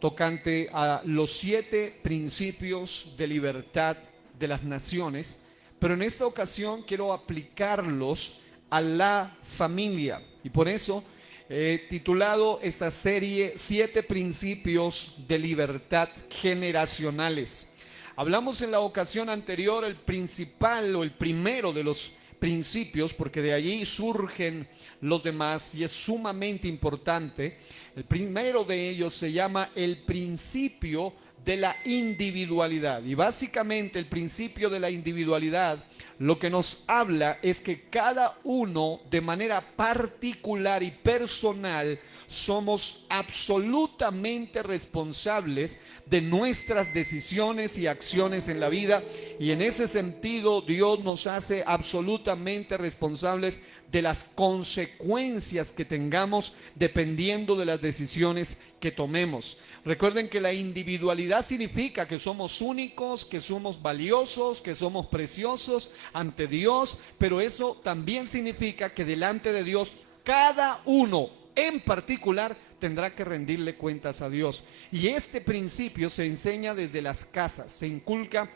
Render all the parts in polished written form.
tocante a los 7 principios de libertad de las naciones, pero en esta ocasión quiero aplicarlos a la familia. Y por eso he titulado esta serie 7 principios de libertad generacionales. Hablamos en la ocasión anterior el principal o el primero de los principios, porque de allí surgen los demás y es sumamente importante. El primero de ellos se llama el principio de la individualidad, y básicamente el principio de la individualidad lo que nos habla es que cada uno de manera particular y personal somos absolutamente responsables de nuestras decisiones y acciones en la vida, y en ese sentido Dios nos hace absolutamente responsables de las consecuencias que tengamos dependiendo de las decisiones que tomemos. Recuerden que la individualidad significa que somos únicos, que somos valiosos, que somos preciosos ante Dios, pero eso también significa que delante de Dios cada uno en particular tendrá que rendirle cuentas a Dios. Y este principio se enseña desde las casas, se inculca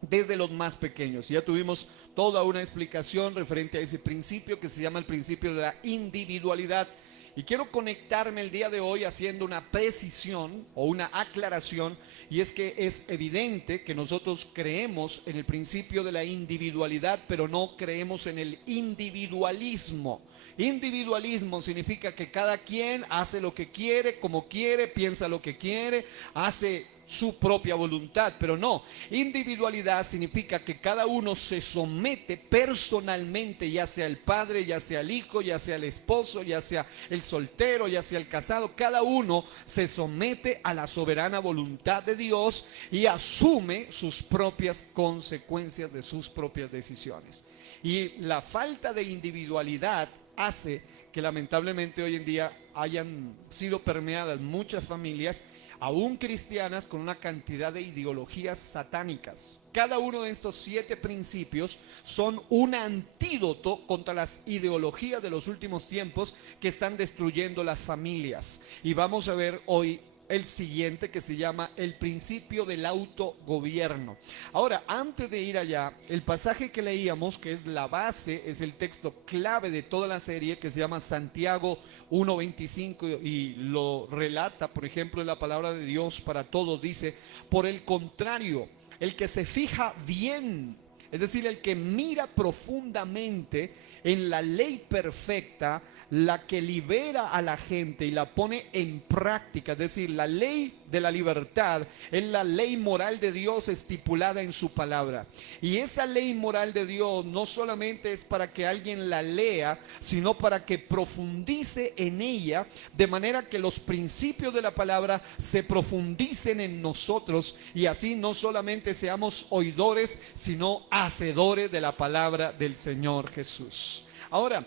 desde los más pequeños. Ya tuvimos toda una explicación referente a ese principio que se llama el principio de la individualidad. Y quiero conectarme el día de hoy haciendo una precisión o una aclaración, y es que es evidente que nosotros creemos en el principio de la individualidad, pero no creemos en el individualismo. Individualismo significa que cada quien hace lo que quiere, como quiere, piensa lo que quiere, hace su propia voluntad, pero no. Individualidad significa que cada uno se somete personalmente, ya sea el padre, ya sea el hijo, ya sea el esposo, ya sea el soltero, ya sea el casado. Cada uno se somete a la soberana voluntad de Dios y asume sus propias consecuencias de sus propias decisiones. Y la falta de individualidad hace que lamentablemente hoy en día hayan sido permeadas muchas familias, aún cristianas, con una cantidad de ideologías satánicas. Cada uno de estos 7 principios son un antídoto contra las ideologías de los últimos tiempos que están destruyendo las familias. Y vamos a ver hoy el siguiente, que se llama el principio del autogobierno. Ahora, antes de ir allá, el pasaje que leíamos, que es la base, es el texto clave de toda la serie, que se llama Santiago 1:25, y lo relata, por ejemplo, en la palabra de Dios para todos. Dice: por el contrario, el que se fija bien, es decir, el que mira profundamente en la ley perfecta, la que libera a la gente y la pone en práctica, es decir, la ley de la libertad es la ley moral de Dios estipulada en su palabra. Y esa ley moral de Dios no solamente es para que alguien la lea, sino para que profundice en ella, de manera que los principios de la palabra se profundicen en nosotros, y así no solamente seamos oidores, sino hacedores de la palabra del Señor Jesús. Ahora,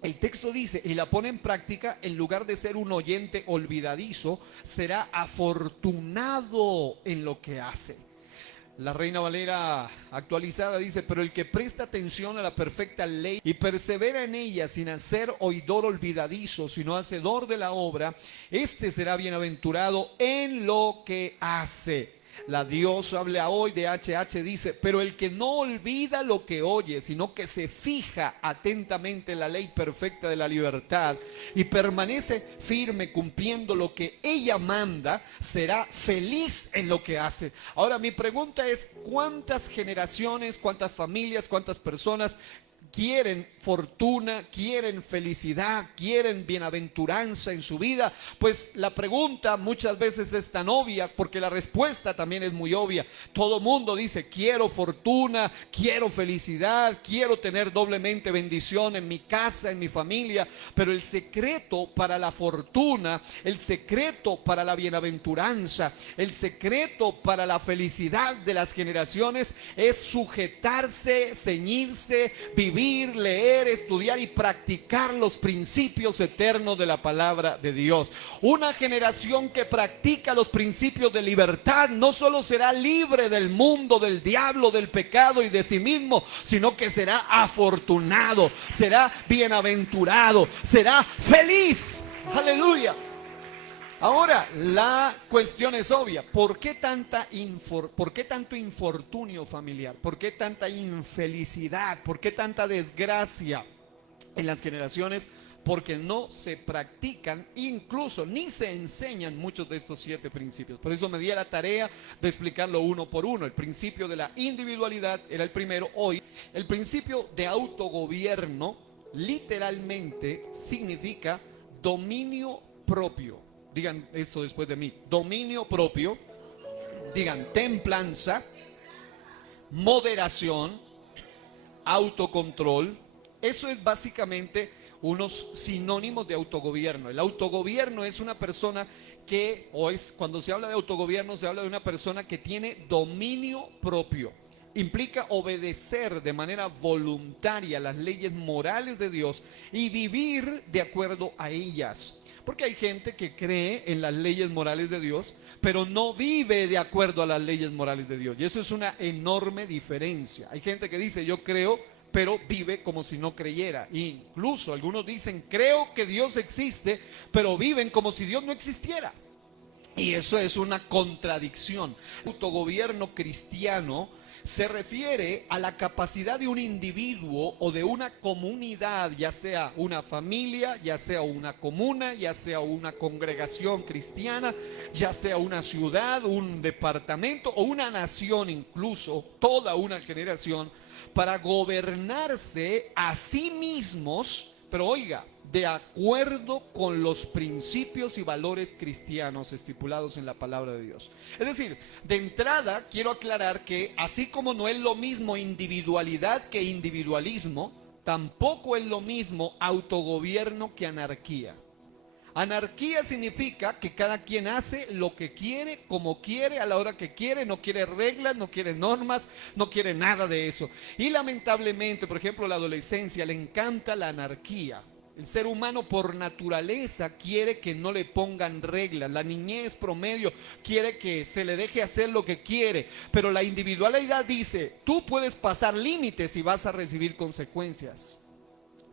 el texto dice: y la pone en práctica, en lugar de ser un oyente olvidadizo, será afortunado en lo que hace. La Reina Valera actualizada dice: pero el que presta atención a la perfecta ley y persevera en ella sin hacer oidor olvidadizo, sino hacedor de la obra, este será bienaventurado en lo que hace. La Dios habla hoy de HH dice: pero el que no olvida lo que oye, sino que se fija atentamente en la ley perfecta de la libertad y permanece firme cumpliendo lo que ella manda, será feliz en lo que hace. Ahora, mi pregunta es: ¿cuántas generaciones, cuántas familias, cuántas personas quieren fortuna, quieren felicidad, quieren bienaventuranza en su vida? Pues la pregunta muchas veces es tan obvia, porque la respuesta también es muy obvia. Todo mundo dice: quiero fortuna, quiero felicidad, quiero tener doblemente bendición en mi casa, en mi familia. Pero el secreto para la fortuna, el secreto para la bienaventuranza, el secreto para la felicidad de las generaciones es sujetarse, ceñirse, vivir, leer, estudiar y practicar los principios eternos de la palabra de Dios. Una generación que practica los principios de libertad no solo será libre del mundo, del diablo, del pecado y de sí mismo, sino que será afortunado, será bienaventurado, será feliz. Aleluya. Ahora, la cuestión es obvia. ¿Por qué por qué tanto infortunio familiar? ¿Por qué tanta infelicidad? ¿Por qué tanta desgracia en las generaciones? Porque no se practican, incluso ni se enseñan muchos de estos 7 principios. Por eso me di a la tarea de explicarlo uno por uno. El principio de la individualidad era el primero. Hoy, el principio de autogobierno literalmente significa dominio propio. Digan esto después de mí: dominio propio. Digan templanza, moderación, autocontrol. Eso es básicamente unos sinónimos de autogobierno. El autogobierno es una persona que, cuando se habla de autogobierno, se habla de una persona que tiene dominio propio. Implica obedecer de manera voluntaria las leyes morales de Dios y vivir de acuerdo a ellas. Porque hay gente que cree en las leyes morales de Dios, pero no vive de acuerdo a las leyes morales de Dios. Y eso es una enorme diferencia. Hay gente que dice: yo creo, pero vive como si no creyera. Incluso algunos dicen: creo que Dios existe, pero viven como si Dios no existiera. Y eso es una contradicción. El autogobierno cristiano se refiere a la capacidad de un individuo o de una comunidad, ya sea una familia, ya sea una comuna, ya sea una congregación cristiana, ya sea una ciudad, un departamento o una nación, incluso toda una generación, para gobernarse a sí mismos, pero oiga, de acuerdo con los principios y valores cristianos estipulados en la palabra de Dios. Es decir, de entrada quiero aclarar que así como no es lo mismo individualidad que individualismo, tampoco es lo mismo autogobierno que anarquía. Anarquía significa que cada quien hace lo que quiere, como quiere, a la hora que quiere, no quiere reglas, no quiere normas, no quiere nada de eso. Y lamentablemente, por ejemplo, la adolescencia le encanta la anarquía. El ser humano por naturaleza quiere que no le pongan reglas. La niñez promedio quiere que se le deje hacer lo que quiere. Pero la individualidad dice: tú puedes pasar límites y vas a recibir consecuencias.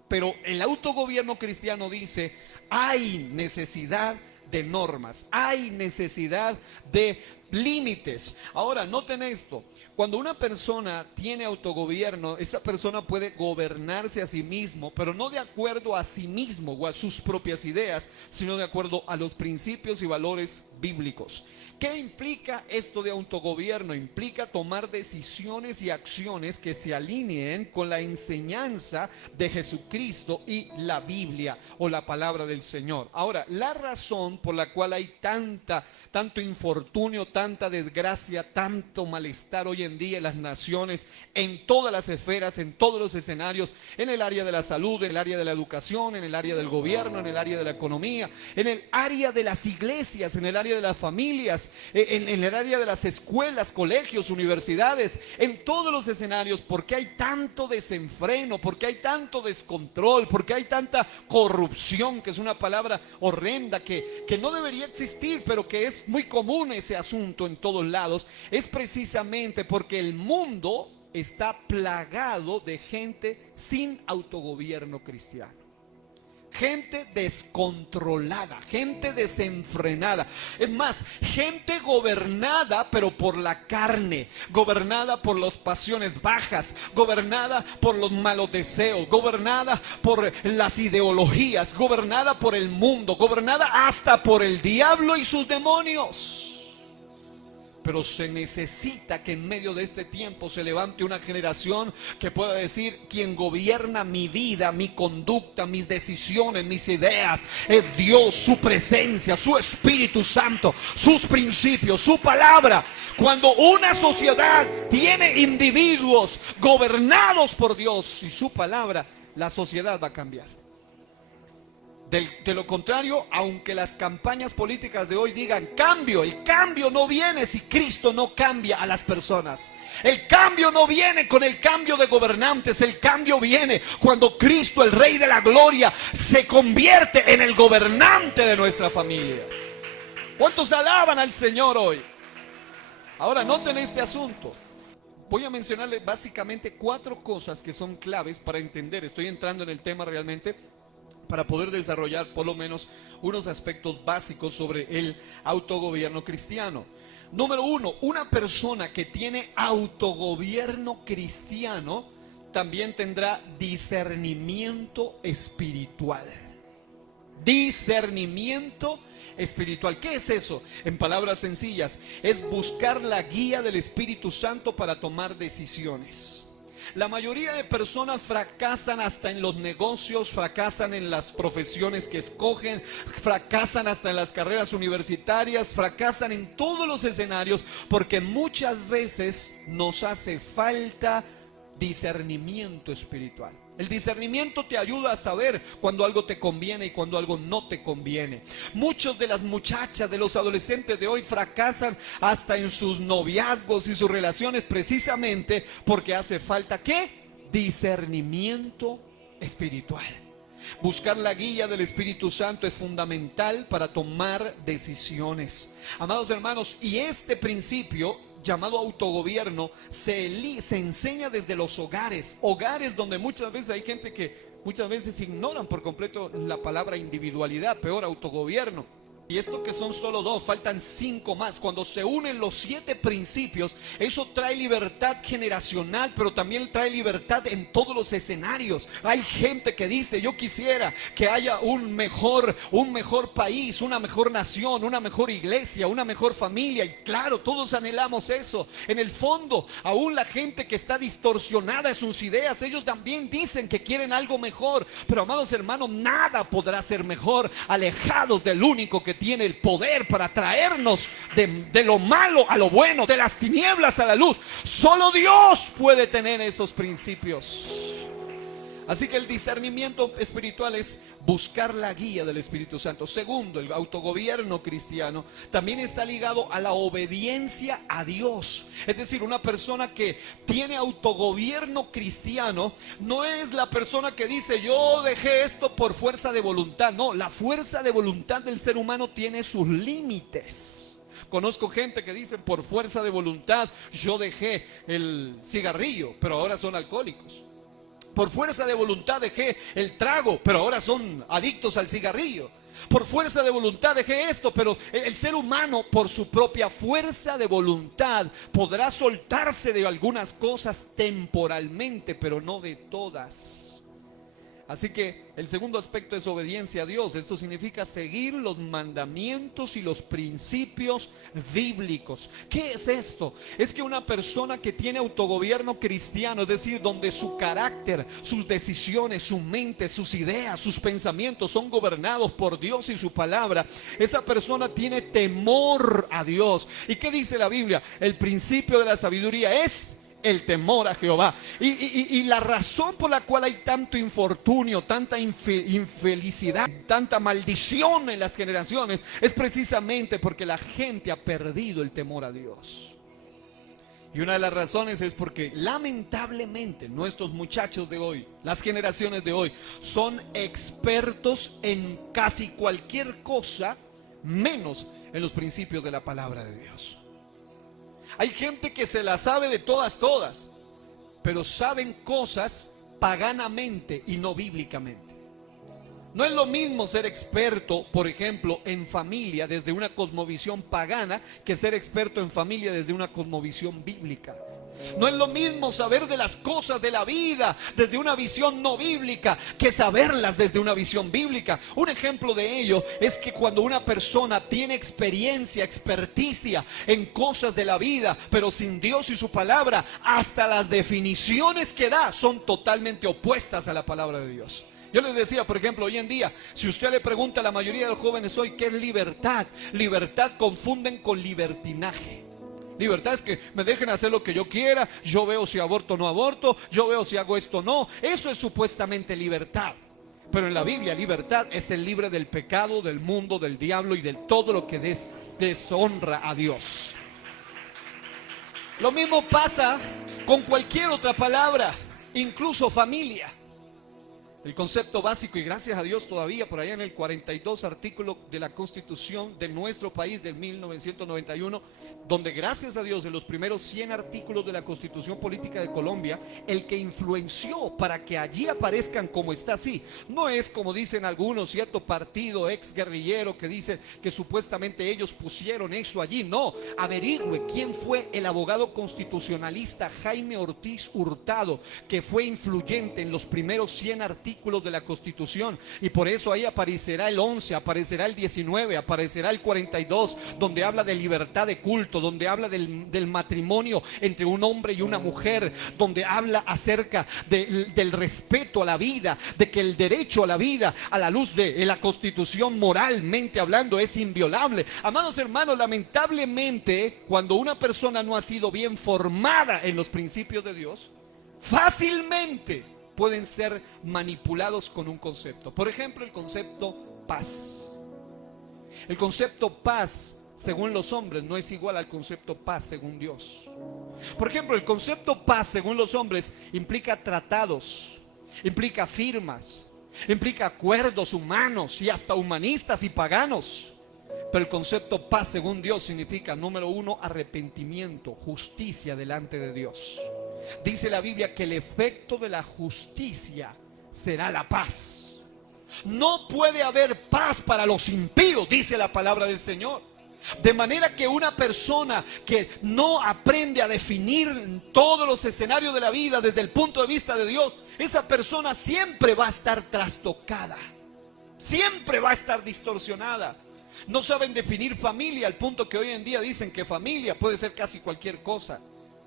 Pero el autogobierno cristiano dice: hay necesidad de normas, hay necesidad de límites. Ahora, noten esto: cuando una persona tiene autogobierno, esa persona puede gobernarse a sí mismo, pero no de acuerdo a sí mismo o a sus propias ideas, sino de acuerdo a los principios y valores bíblicos. ¿Qué implica esto de autogobierno? Implica tomar decisiones y acciones que se alineen con la enseñanza de Jesucristo y la Biblia o la palabra del Señor. Ahora, la razón por la cual hay tanto infortunio, tanta desgracia, tanto malestar hoy en día en las naciones, en todas las esferas, en todos los escenarios, en el área de la salud, en el área de la educación, en el área del gobierno, en el área de la economía, en el área de las iglesias, en el área de las familias, en el área de las escuelas, colegios, universidades, en todos los escenarios. ¿Por qué hay tanto desenfreno? ¿Por qué hay tanto descontrol? ¿Por qué hay tanta corrupción? Que es una palabra horrenda que no debería existir, pero que es muy común ese asunto en todos lados. Es precisamente porque el mundo está plagado de gente sin autogobierno cristiano. Gente descontrolada, gente desenfrenada. Es más, gente gobernada pero por la carne, gobernada por las pasiones bajas, gobernada por los malos deseos, gobernada por las ideologías, gobernada por el mundo, gobernada hasta por el diablo y sus demonios. Pero se necesita que en medio de este tiempo se levante una generación que pueda decir: quien gobierna mi vida, mi conducta, mis decisiones, mis ideas, es Dios, su presencia, su Espíritu Santo, sus principios, su palabra. Cuando una sociedad tiene individuos gobernados por Dios y su palabra, la sociedad va a cambiar. De lo contrario, aunque las campañas políticas de hoy digan cambio, el cambio no viene si Cristo no cambia a las personas. El cambio no viene con el cambio de gobernantes. El cambio viene cuando Cristo, el Rey de la Gloria, se convierte en el gobernante de nuestra familia. ¿Cuántos alaban al Señor hoy? Ahora, noten este asunto. Voy a mencionarles básicamente 4 cosas que son claves para entender. Estoy entrando en el tema realmente para poder desarrollar por lo menos unos aspectos básicos sobre el autogobierno cristiano. Número uno, una persona que tiene autogobierno cristiano también tendrá discernimiento espiritual. Discernimiento espiritual. ¿Qué es eso? En palabras sencillas, es buscar la guía del Espíritu Santo para tomar decisiones. La mayoría de personas fracasan hasta en los negocios, fracasan en las profesiones que escogen, fracasan hasta en las carreras universitarias, fracasan en todos los escenarios porque muchas veces nos hace falta discernimiento espiritual. El discernimiento te ayuda a saber cuando algo te conviene y cuando algo no te conviene. Muchos de las muchachas, de los adolescentes de hoy fracasan hasta en sus noviazgos y sus relaciones precisamente porque hace falta ¿qué? Discernimiento espiritual. Buscar la guía del Espíritu Santo es fundamental para tomar decisiones. Amados hermanos, y este principio llamado autogobierno se enseña desde los hogares donde muchas veces hay gente que muchas veces ignoran por completo la palabra individualidad, peor autogobierno. Y esto que son solo 2, faltan 5 más. Cuando se unen los 7 principios, eso trae libertad generacional, pero también trae libertad en todos los escenarios. Hay gente que dice, yo quisiera que haya un mejor país, una mejor nación, una mejor iglesia, una mejor familia. Y claro, todos anhelamos eso. En el fondo, aún la gente que está distorsionada en sus ideas, ellos también dicen que quieren algo mejor. Pero amados hermanos, nada podrá ser mejor alejados del único que tiene el poder para traernos de lo malo a lo bueno, de las tinieblas a la luz. Solo Dios puede tener esos principios. Así que el discernimiento espiritual es buscar la guía del Espíritu Santo. Segundo, el autogobierno cristiano también está ligado a la obediencia a Dios. Es decir, una persona que tiene autogobierno cristiano no es la persona que dice yo dejé esto por fuerza de voluntad. No, la fuerza de voluntad del ser humano tiene sus límites. Conozco gente que dice por fuerza de voluntad yo dejé el cigarrillo, pero ahora son alcohólicos. Por fuerza de voluntad dejé el trago, pero ahora son adictos al cigarrillo. Por fuerza de voluntad dejé esto, pero el ser humano por su propia fuerza de voluntad podrá soltarse de algunas cosas temporalmente, pero no de todas. Así que el segundo aspecto es obediencia a Dios. Esto significa seguir los mandamientos y los principios bíblicos. ¿Qué es esto? Es que una persona que tiene autogobierno cristiano, es decir, donde su carácter, sus decisiones, su mente, sus ideas, sus pensamientos son gobernados por Dios y su palabra, esa persona tiene temor a Dios. ¿Y qué dice la Biblia? El principio de la sabiduría es el temor a Jehová. Y la razón por la cual hay tanto infortunio, tanta infelicidad, tanta maldición en las generaciones es precisamente porque la gente ha perdido el temor a Dios. Y una de las razones es porque lamentablemente nuestros muchachos de hoy, las generaciones de hoy, son expertos en casi cualquier cosa menos en los principios de la palabra de Dios. Hay gente que se la sabe de todas, pero saben cosas paganamente y no bíblicamente. No es lo mismo ser experto, por ejemplo, en familia desde una cosmovisión pagana que ser experto en familia desde una cosmovisión bíblica. No es lo mismo saber de las cosas de la vida desde una visión no bíblica que saberlas desde una visión bíblica. Un ejemplo de ello es que cuando una persona tiene experticia en cosas de la vida, pero sin Dios y su palabra, hasta las definiciones que da son totalmente opuestas a la palabra de Dios. Yo les decía, por ejemplo, hoy en día, si usted le pregunta a la mayoría de los jóvenes hoy qué es libertad, libertad confunden con libertinaje. Libertad es que me dejen hacer lo que yo quiera, yo veo si aborto o no aborto, yo veo si hago esto o no. Eso es supuestamente libertad. Pero en la Biblia libertad es el libre del pecado, del mundo, del diablo y de todo lo que deshonra a Dios. Lo mismo pasa con cualquier otra palabra, incluso familia. El concepto básico, y gracias a Dios todavía por allá en el 42 artículo de la Constitución de nuestro país de 1991, donde gracias a Dios en los primeros 100 artículos de la Constitución Política de Colombia, el que influenció para que allí aparezcan como está así, no es como dicen algunos, cierto partido ex guerrillero que dice que supuestamente ellos pusieron eso allí. No, averigüe quién fue el abogado constitucionalista Jaime Ortiz Hurtado, que fue influyente en los primeros 100 artículos de la Constitución, y por eso ahí aparecerá el 11, aparecerá el 19, aparecerá el 42, donde habla de libertad de culto, donde habla del matrimonio entre un hombre y una mujer, donde habla acerca del respeto a la vida, de que el derecho a la vida a la luz de la Constitución moralmente hablando es inviolable. Amados hermanos, lamentablemente cuando una persona no ha sido bien formada en los principios de Dios, fácilmente pueden ser manipulados con un concepto. Por ejemplo, el concepto paz. El concepto paz, según los hombres, no es igual al concepto paz según Dios. Por ejemplo, el concepto paz, según los hombres, implica tratados, implica firmas, implica acuerdos humanos y hasta humanistas y paganos. Pero el concepto paz, según Dios, significa, número uno, arrepentimiento, justicia delante de Dios. Dice la Biblia que el efecto de la justicia será la paz. No puede haber paz para los impíos, dice la palabra del Señor. De manera que una persona que no aprende a definir todos los escenarios de la vida desde el punto de vista de Dios, esa persona siempre va a estar trastocada, siempre va a estar distorsionada. No saben definir familia, al punto que hoy en día dicen que familia puede ser casi cualquier cosa.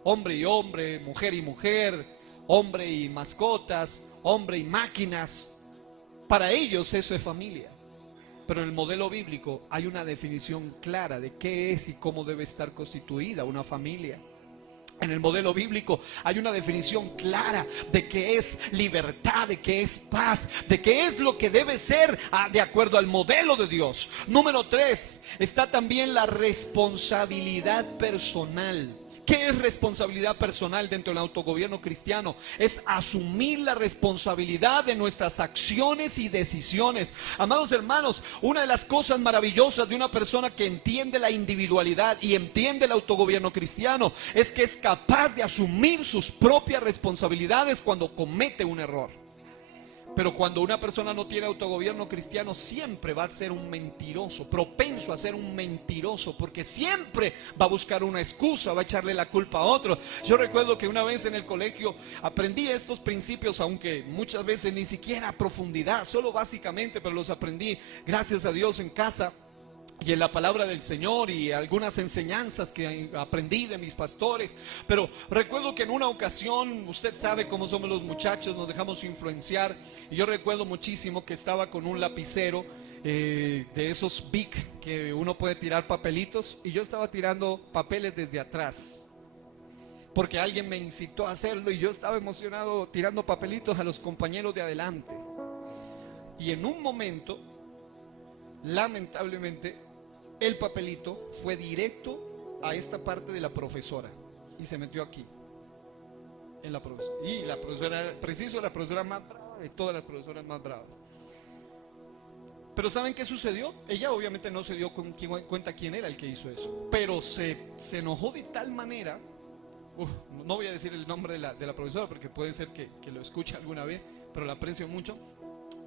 Hombre y hombre, mujer y mujer, hombre y mascotas, hombre y máquinas. Para ellos eso es familia. Pero en el modelo bíblico hay una definición clara de qué es y cómo debe estar constituida una familia. En el modelo bíblico hay una definición clara de qué es libertad, de qué es paz, de qué es lo que debe ser de acuerdo al modelo de Dios. Número 3, está también la responsabilidad personal. ¿Qué es responsabilidad personal dentro del autogobierno cristiano? Es asumir la responsabilidad de nuestras acciones y decisiones. Amados hermanos, una de las cosas maravillosas de una persona que entiende la individualidad y entiende el autogobierno cristiano es que es capaz de asumir sus propias responsabilidades cuando comete un error. Pero cuando una persona no tiene autogobierno cristiano, siempre va a ser un mentiroso, propenso a ser un mentiroso, porque siempre va a buscar una excusa, va a echarle la culpa a otro. Yo recuerdo que una vez en el colegio aprendí estos principios, aunque muchas veces ni siquiera a profundidad, solo básicamente, pero los aprendí, gracias a Dios, en casa y en la palabra del Señor y algunas enseñanzas que aprendí de mis pastores. Pero recuerdo que en una ocasión, usted sabe cómo somos los muchachos, nos dejamos influenciar, y yo recuerdo muchísimo que estaba con un lapicero de esos Bic que uno puede tirar papelitos, y yo estaba tirando papeles desde atrás porque alguien me incitó a hacerlo, y yo estaba emocionado tirando papelitos a los compañeros de adelante. Y en un momento, lamentablemente, el papelito fue directo a esta parte de la profesora y se metió aquí en la profesora. Y la profesora, preciso, la profesora más brava de todas las profesoras más bravas. Pero ¿saben qué sucedió? Ella obviamente no se dio cuenta quién era el que hizo eso, pero se enojó de tal manera. No voy a decir el nombre de la profesora porque puede ser que lo escuche alguna vez, pero la aprecio mucho.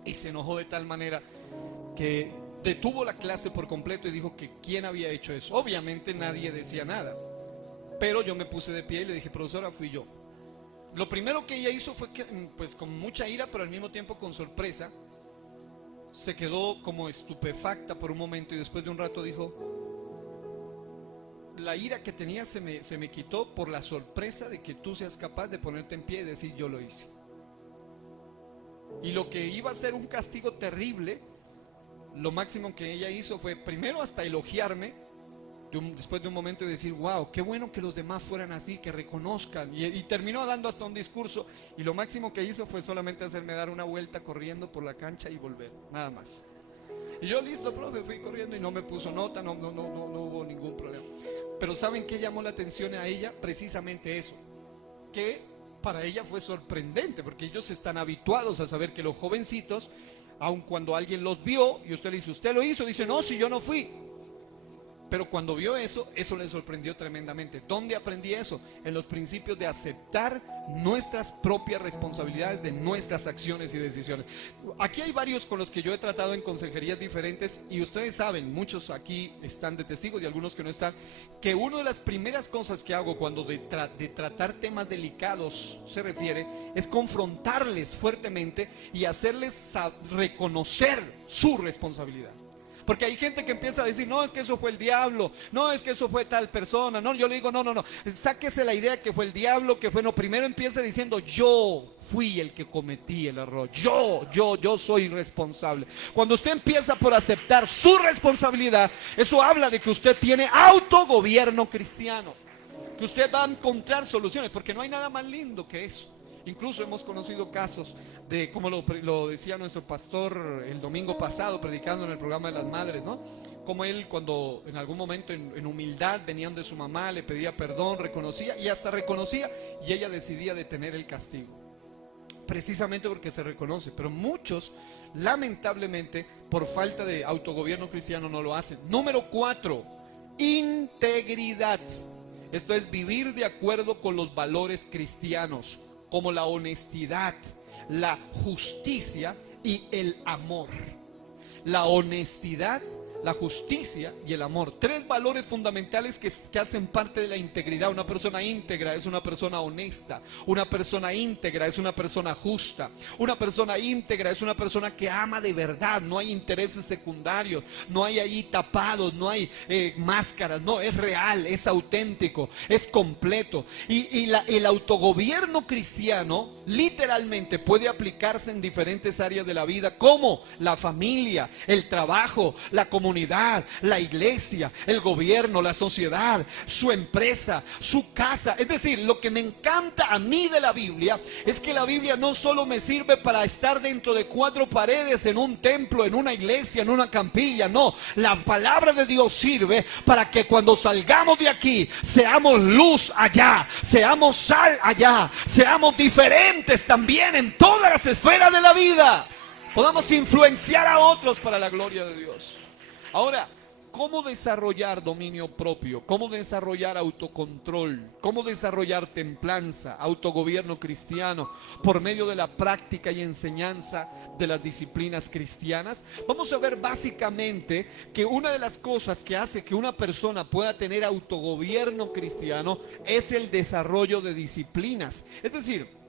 Y se enojó de tal manera que detuvo la clase por completo y dijo que quién había hecho eso. Obviamente nadie decía nada, pero yo me puse de pie y le dije: profesora, fui yo. Lo primero que ella hizo fue que, pues con mucha ira, pero al mismo tiempo con sorpresa, se quedó como estupefacta por un momento, y después de un rato dijo: la ira que tenía se me quitó por la sorpresa de que tú seas capaz de ponerte en pie y decir yo lo hice. Y lo que iba a ser un castigo terrible, lo máximo que ella hizo fue primero hasta elogiarme, después de un momento, de decir: wow, qué bueno que los demás fueran así, que reconozcan, y terminó dando hasta un discurso, y lo máximo que hizo fue solamente hacerme dar una vuelta corriendo por la cancha y volver, nada más. Y yo: listo, profe, fui corriendo, y no me puso nota, no hubo ningún problema. Pero ¿saben qué llamó la atención a ella? Precisamente eso, que para ella fue sorprendente, porque ellos están habituados a saber que los jovencitos, aun cuando alguien los vio y usted le dice, ¿usted lo hizo? Dice, no, si yo no fui. Pero cuando vio eso, eso le sorprendió tremendamente. ¿Dónde aprendí eso? En los principios de aceptar nuestras propias responsabilidades de nuestras acciones y decisiones. Aquí hay varios con los que yo he tratado en consejerías diferentes, y ustedes saben, muchos aquí están de testigos y algunos que no están, que una de las primeras cosas que hago cuando de tratar temas delicados se refiere, es confrontarles fuertemente y hacerles reconocer su responsabilidad. Porque hay gente que empieza a decir, no, es que eso fue el diablo, no, es que eso fue tal persona. No, yo le digo, no, sáquese la idea que fue el diablo, que fue, no, primero empiece diciendo, yo fui el que cometí el error, yo soy responsable. Cuando usted empieza por aceptar su responsabilidad, eso habla de que usted tiene autogobierno cristiano, que usted va a encontrar soluciones, porque no hay nada más lindo que eso. Incluso hemos conocido casos de, como lo decía nuestro pastor el domingo pasado, predicando en el programa de las madres, ¿no? Como él, cuando en algún momento en humildad venían de su mamá, le pedía perdón, reconocía, y hasta reconocía, y ella decidía detener el castigo, precisamente porque se reconoce. Pero muchos, lamentablemente, por falta de autogobierno cristiano, no lo hacen. Número 4, integridad. Esto es vivir de acuerdo con los valores cristianos, como la honestidad, la justicia y el amor. La honestidad, la justicia y el amor. 3 valores fundamentales que hacen parte de la integridad. Una persona íntegra es una persona honesta. Una persona íntegra es una persona justa. Una persona íntegra es una persona que ama de verdad. No hay intereses secundarios, no hay ahí tapados, no hay máscaras. No, es real, es auténtico, es completo. Y el autogobierno cristiano literalmente puede aplicarse en diferentes áreas de la vida, como la familia, el trabajo, la comunidad, la iglesia, el gobierno, la sociedad, su empresa, su casa. Es decir, lo que me encanta a mí de la Biblia es que la Biblia no solo me sirve para estar dentro de 4 paredes en un templo, en una iglesia, en una capilla. No, la palabra de Dios sirve para que cuando salgamos de aquí seamos luz allá, seamos sal allá, seamos diferentes también en todas las esferas de la vida, podamos influenciar a otros para la gloria de Dios. Ahora, ¿cómo desarrollar dominio propio? ¿Cómo desarrollar autocontrol? ¿Cómo desarrollar templanza, autogobierno cristiano por medio de la práctica y enseñanza de las disciplinas cristianas? Vamos a ver básicamente que una de las cosas que hace que una persona pueda tener autogobierno cristiano es el desarrollo de disciplinas. Es decir,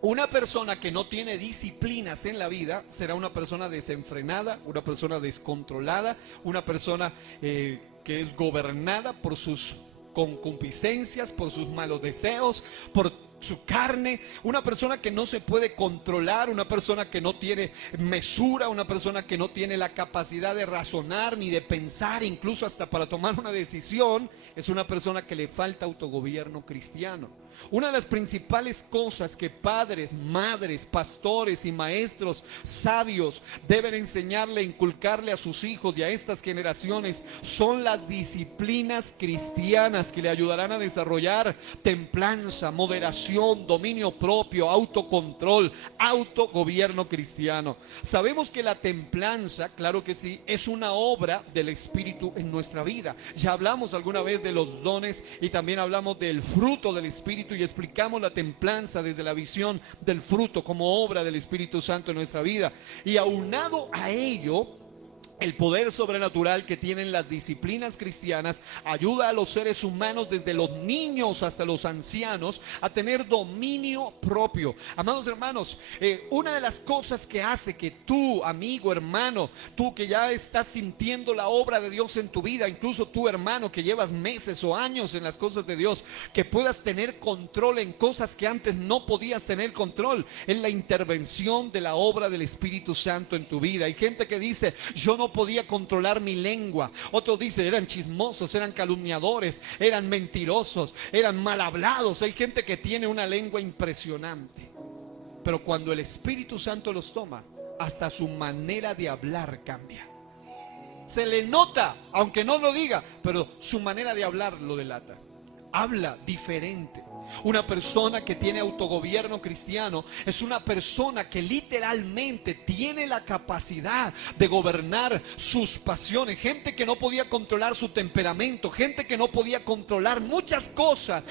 una persona que no tiene disciplinas en la vida será una persona desenfrenada, una persona descontrolada, una persona que es gobernada por sus concupiscencias, por sus malos deseos, por su carne, una persona que no se puede controlar, una persona que no tiene mesura, una persona que no tiene la capacidad de razonar ni de pensar, incluso hasta para tomar una decisión. Es una persona que le falta autogobierno cristiano. Una de las principales cosas que padres, madres, pastores y maestros sabios deben enseñarle, inculcarle a sus hijos y a estas generaciones son las disciplinas cristianas que le ayudarán a desarrollar templanza, moderación, dominio propio, autocontrol, autogobierno cristiano. Sabemos que la templanza, claro que sí, es una obra del Espíritu en nuestra vida. Ya hablamos alguna vez de los dones y también hablamos del fruto del Espíritu y explicamos la templanza desde la visión del fruto como obra del Espíritu Santo en nuestra vida. Y aunado a ello, el poder sobrenatural que tienen las disciplinas cristianas ayuda a los seres humanos, desde los niños hasta los ancianos, a tener dominio propio. Amados hermanos, una de las cosas que hace que tú, amigo, hermano, tú que ya estás sintiendo la obra de Dios en tu vida, incluso tú, hermano, que llevas meses o años en las cosas de Dios, que puedas tener control en cosas que antes no podías tener control, es la intervención de la obra del Espíritu Santo en tu vida. Hay gente que dice, yo no podía controlar mi lengua. Otros dicen, eran chismosos, eran calumniadores, eran mentirosos, eran mal hablados. Hay gente que tiene una lengua impresionante, pero cuando el Espíritu Santo los toma, hasta su manera de hablar cambia. Se le nota, aunque no lo diga, pero su manera de hablar lo delata. habla diferente. Una persona que tiene autogobierno cristiano es una persona que literalmente tiene la capacidad de gobernar sus pasiones. Gente que no podía controlar su temperamento, gente que no podía controlar muchas cosas,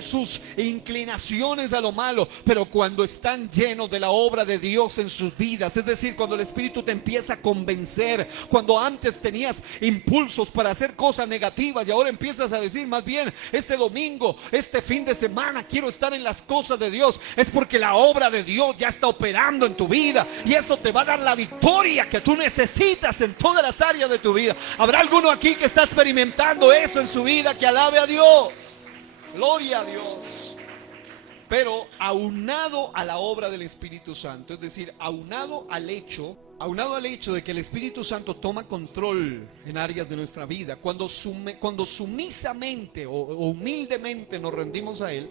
sus inclinaciones a lo malo, pero cuando están llenos de la obra de Dios en sus vidas, es decir, cuando el Espíritu te empieza a convencer, cuando antes tenías impulsos para hacer cosas negativas y ahora empiezas a decir, más bien, este domingo, este fin de semana quiero estar en las cosas de Dios, es porque la obra de Dios ya está operando en tu vida y eso te va a dar la victoria que tú necesitas en todas las áreas de tu vida. ¿Habrá alguno aquí que está experimentando eso en su vida? Que alabe a Dios, gloria a Dios. Pero aunado a la obra del Espíritu Santo, es decir, aunado al hecho de que el Espíritu Santo toma control en áreas de nuestra vida, cuando sumisamente o humildemente nos rendimos a Él,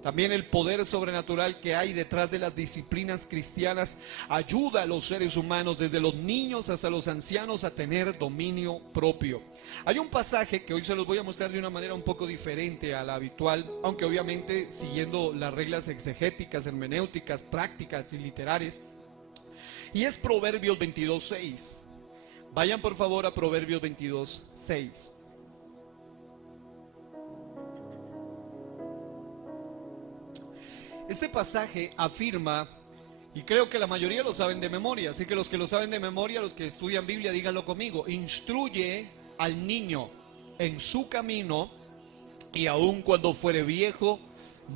también el poder sobrenatural que hay detrás de las disciplinas cristianas ayuda a los seres humanos, desde los niños hasta los ancianos, a tener dominio propio. Hay un pasaje que hoy se los voy a mostrar de una manera un poco diferente a la habitual, aunque obviamente siguiendo las reglas exegéticas, hermenéuticas, prácticas y literarias, y es Proverbios 22:6. Vayan por favor a Proverbios 22:6. Este pasaje afirma, y creo que la mayoría lo saben de memoria, así que los que lo saben de memoria, los que estudian Biblia, díganlo conmigo: instruye al niño en su camino, y aun cuando fuere viejo,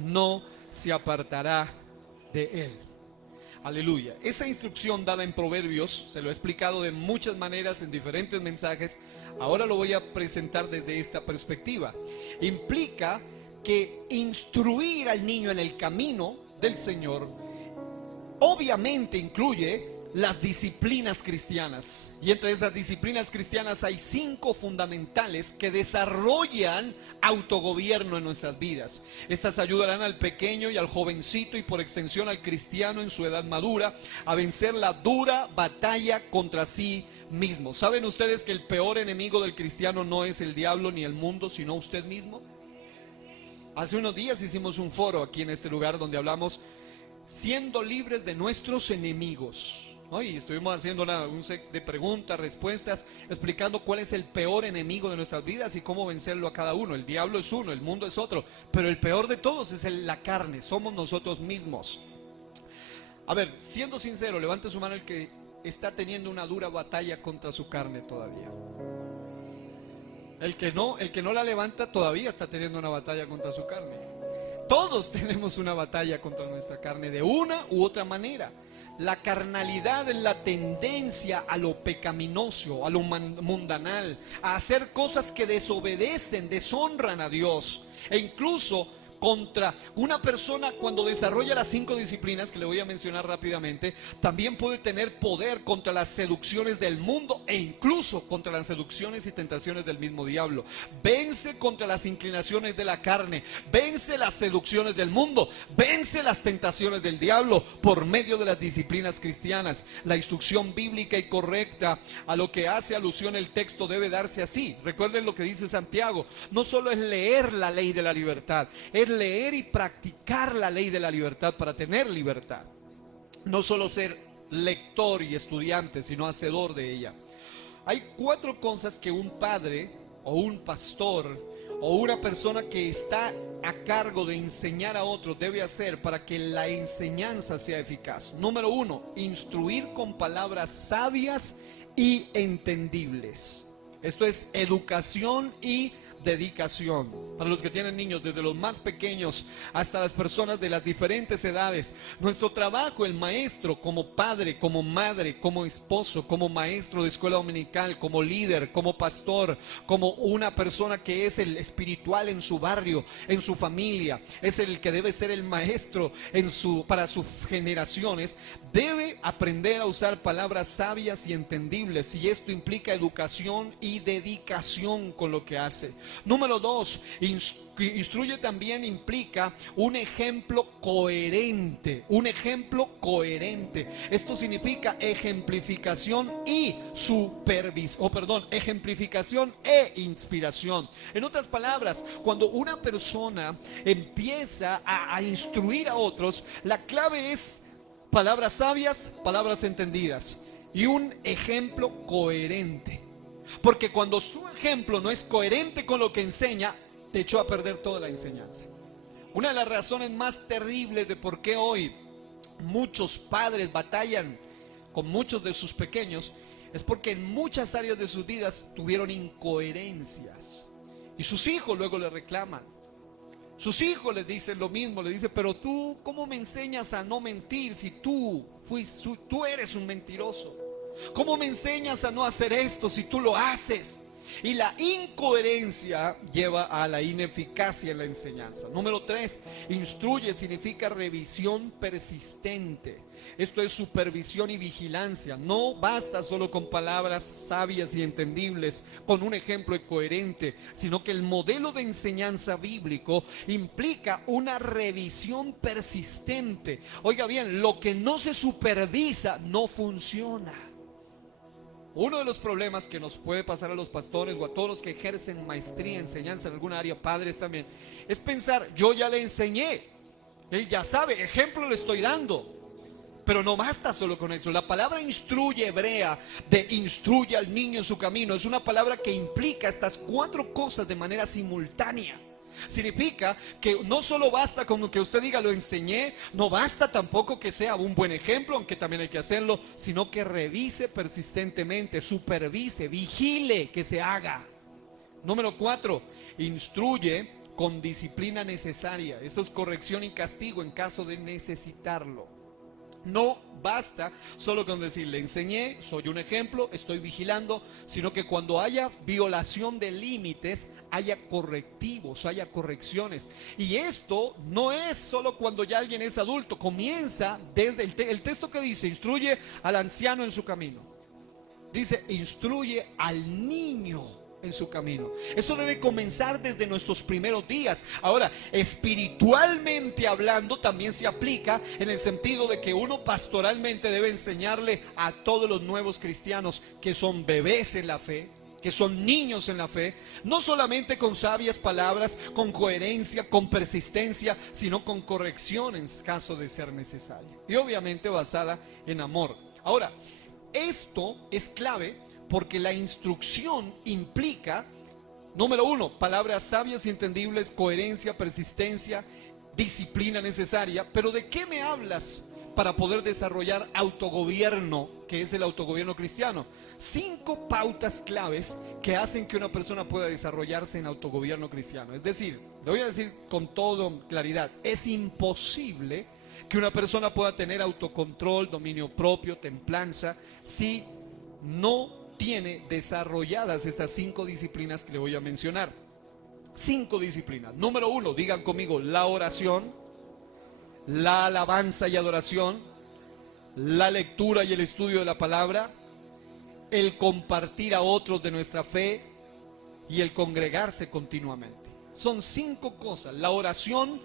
no se apartará de él. Aleluya. Esa instrucción dada en Proverbios, se lo he explicado de muchas maneras en diferentes mensajes, ahora lo voy a presentar desde esta perspectiva. Implica que instruir al niño en el camino del Señor obviamente incluye las disciplinas cristianas, y entre esas disciplinas cristianas hay 5 fundamentales que desarrollan autogobierno en nuestras vidas. Estas ayudarán al pequeño y al jovencito, y por extensión al cristiano en su edad madura, a vencer la dura batalla contra sí mismo. ¿Saben ustedes que el peor enemigo del cristiano no es el diablo ni el mundo, sino usted mismo? Hace unos días hicimos un foro aquí en este lugar donde hablamos siendo libres de nuestros enemigos, ¿no? Y estuvimos haciendo un set de preguntas, respuestas, explicando cuál es el peor enemigo de nuestras vidas y cómo vencerlo a cada uno. El diablo es uno, el mundo es otro, pero el peor de todos es la carne, somos nosotros mismos. A ver, siendo sincero, levante su mano el que está teniendo una dura batalla contra su carne todavía. El que no la levanta todavía está teniendo una batalla contra su carne. Todos tenemos una batalla contra nuestra carne de una u otra manera. La carnalidad es la tendencia a lo pecaminoso, a lo mundanal, a hacer cosas que desobedecen, deshonran a Dios. E incluso contra una persona, cuando desarrolla las 5 disciplinas que le voy a mencionar rápidamente, también puede tener poder contra las seducciones del mundo e incluso contra las seducciones y tentaciones del mismo diablo. Vence contra las inclinaciones de la carne, vence las seducciones del mundo, vence las tentaciones del diablo por medio de las disciplinas cristianas. La instrucción bíblica y correcta a lo que hace alusión el texto debe darse así. Recuerden lo que dice Santiago: no solo es leer la ley de la libertad, es leer y practicar la ley de la libertad para tener libertad. No solo ser lector y estudiante, sino hacedor de ella. Hay 4 cosas que un padre o un pastor o una persona que está a cargo de enseñar a otros debe hacer para que la enseñanza sea eficaz. Número 1, instruir con palabras sabias y entendibles. Esto es educación y dedicación. Para los que tienen niños, desde los más pequeños hasta las personas de las diferentes edades, nuestro trabajo, el maestro, como padre, como madre, como esposo, como maestro de escuela dominical, como líder, como pastor, como una persona que es el espiritual en su barrio, en su familia, es el que debe ser el maestro para sus generaciones, debe aprender a usar palabras sabias y entendibles, y esto implica educación y dedicación con lo que hace. Número 2, instruye también implica un ejemplo coherente, un ejemplo coherente. Esto significa ejemplificación y ejemplificación e inspiración. En otras palabras, cuando una persona empieza a instruir a otros, la clave es palabras sabias, palabras entendidas y un ejemplo coherente. Porque cuando su ejemplo no es coherente con lo que enseña, te echó a perder toda la enseñanza. Una de las razones más terribles de por qué hoy muchos padres batallan con muchos de sus pequeños es porque en muchas áreas de sus vidas tuvieron incoherencias. Y sus hijos luego le reclaman. Sus hijos les dicen lo mismo, le dicen, pero tú, ¿cómo me enseñas a no mentir si tú eres un mentiroso? ¿Cómo me enseñas a no hacer esto si tú lo haces? Y la incoherencia lleva a la ineficacia en la enseñanza. Número 3, instruye significa revisión persistente. Esto es supervisión y vigilancia. No basta solo con palabras sabias y entendibles, con un ejemplo coherente, sino que el modelo de enseñanza bíblico implica una revisión persistente. Oiga bien, lo que no se supervisa no funciona. Uno de los problemas que nos puede pasar a los pastores o a todos los que ejercen maestría, enseñanza en alguna área, padres también, es pensar, yo ya le enseñé, él ya sabe, ejemplo le estoy dando. Pero no basta solo con eso. La palabra instruye hebrea de instruye al niño en su camino es una palabra que implica estas 4 cosas de manera simultánea. Significa que no solo basta con que usted diga lo enseñé, no basta tampoco que sea un buen ejemplo, aunque también hay que hacerlo, sino que revise persistentemente, supervise, vigile que se haga. Número 4, instruye con disciplina necesaria. Eso es corrección y castigo en caso de necesitarlo. No basta solo con decir, le enseñé, soy un ejemplo, estoy vigilando, sino que cuando haya violación de límites, haya correctivos, haya correcciones. Y esto no es solo cuando ya alguien es adulto, comienza desde el texto que dice, instruye al anciano en su camino. Dice, instruye al niño en su camino. Eso debe comenzar desde nuestros primeros días. Ahora, espiritualmente hablando, también se aplica en el sentido de que uno pastoralmente debe enseñarle a todos los nuevos cristianos que son bebés en la fe, que son niños en la fe, no solamente con sabias palabras, con coherencia, con persistencia, sino con corrección en caso de ser necesario. Y obviamente basada en amor. Ahora, esto es clave porque la instrucción implica, número 1, palabras sabias y entendibles, coherencia, persistencia, disciplina necesaria. Pero ¿de qué me hablas para poder desarrollar autogobierno, que es el autogobierno cristiano? 5 pautas claves que hacen que una persona pueda desarrollarse en autogobierno cristiano. Es decir, le voy a decir con toda claridad, es imposible que una persona pueda tener autocontrol, dominio propio, templanza, si no tiene desarrolladas estas 5 disciplinas que le voy a mencionar. 5 disciplinas. Número 1, digan conmigo, la oración, la alabanza y adoración, la lectura y el estudio de la palabra, el compartir a otros de nuestra fe y el congregarse continuamente. Son 5 cosas. La oración,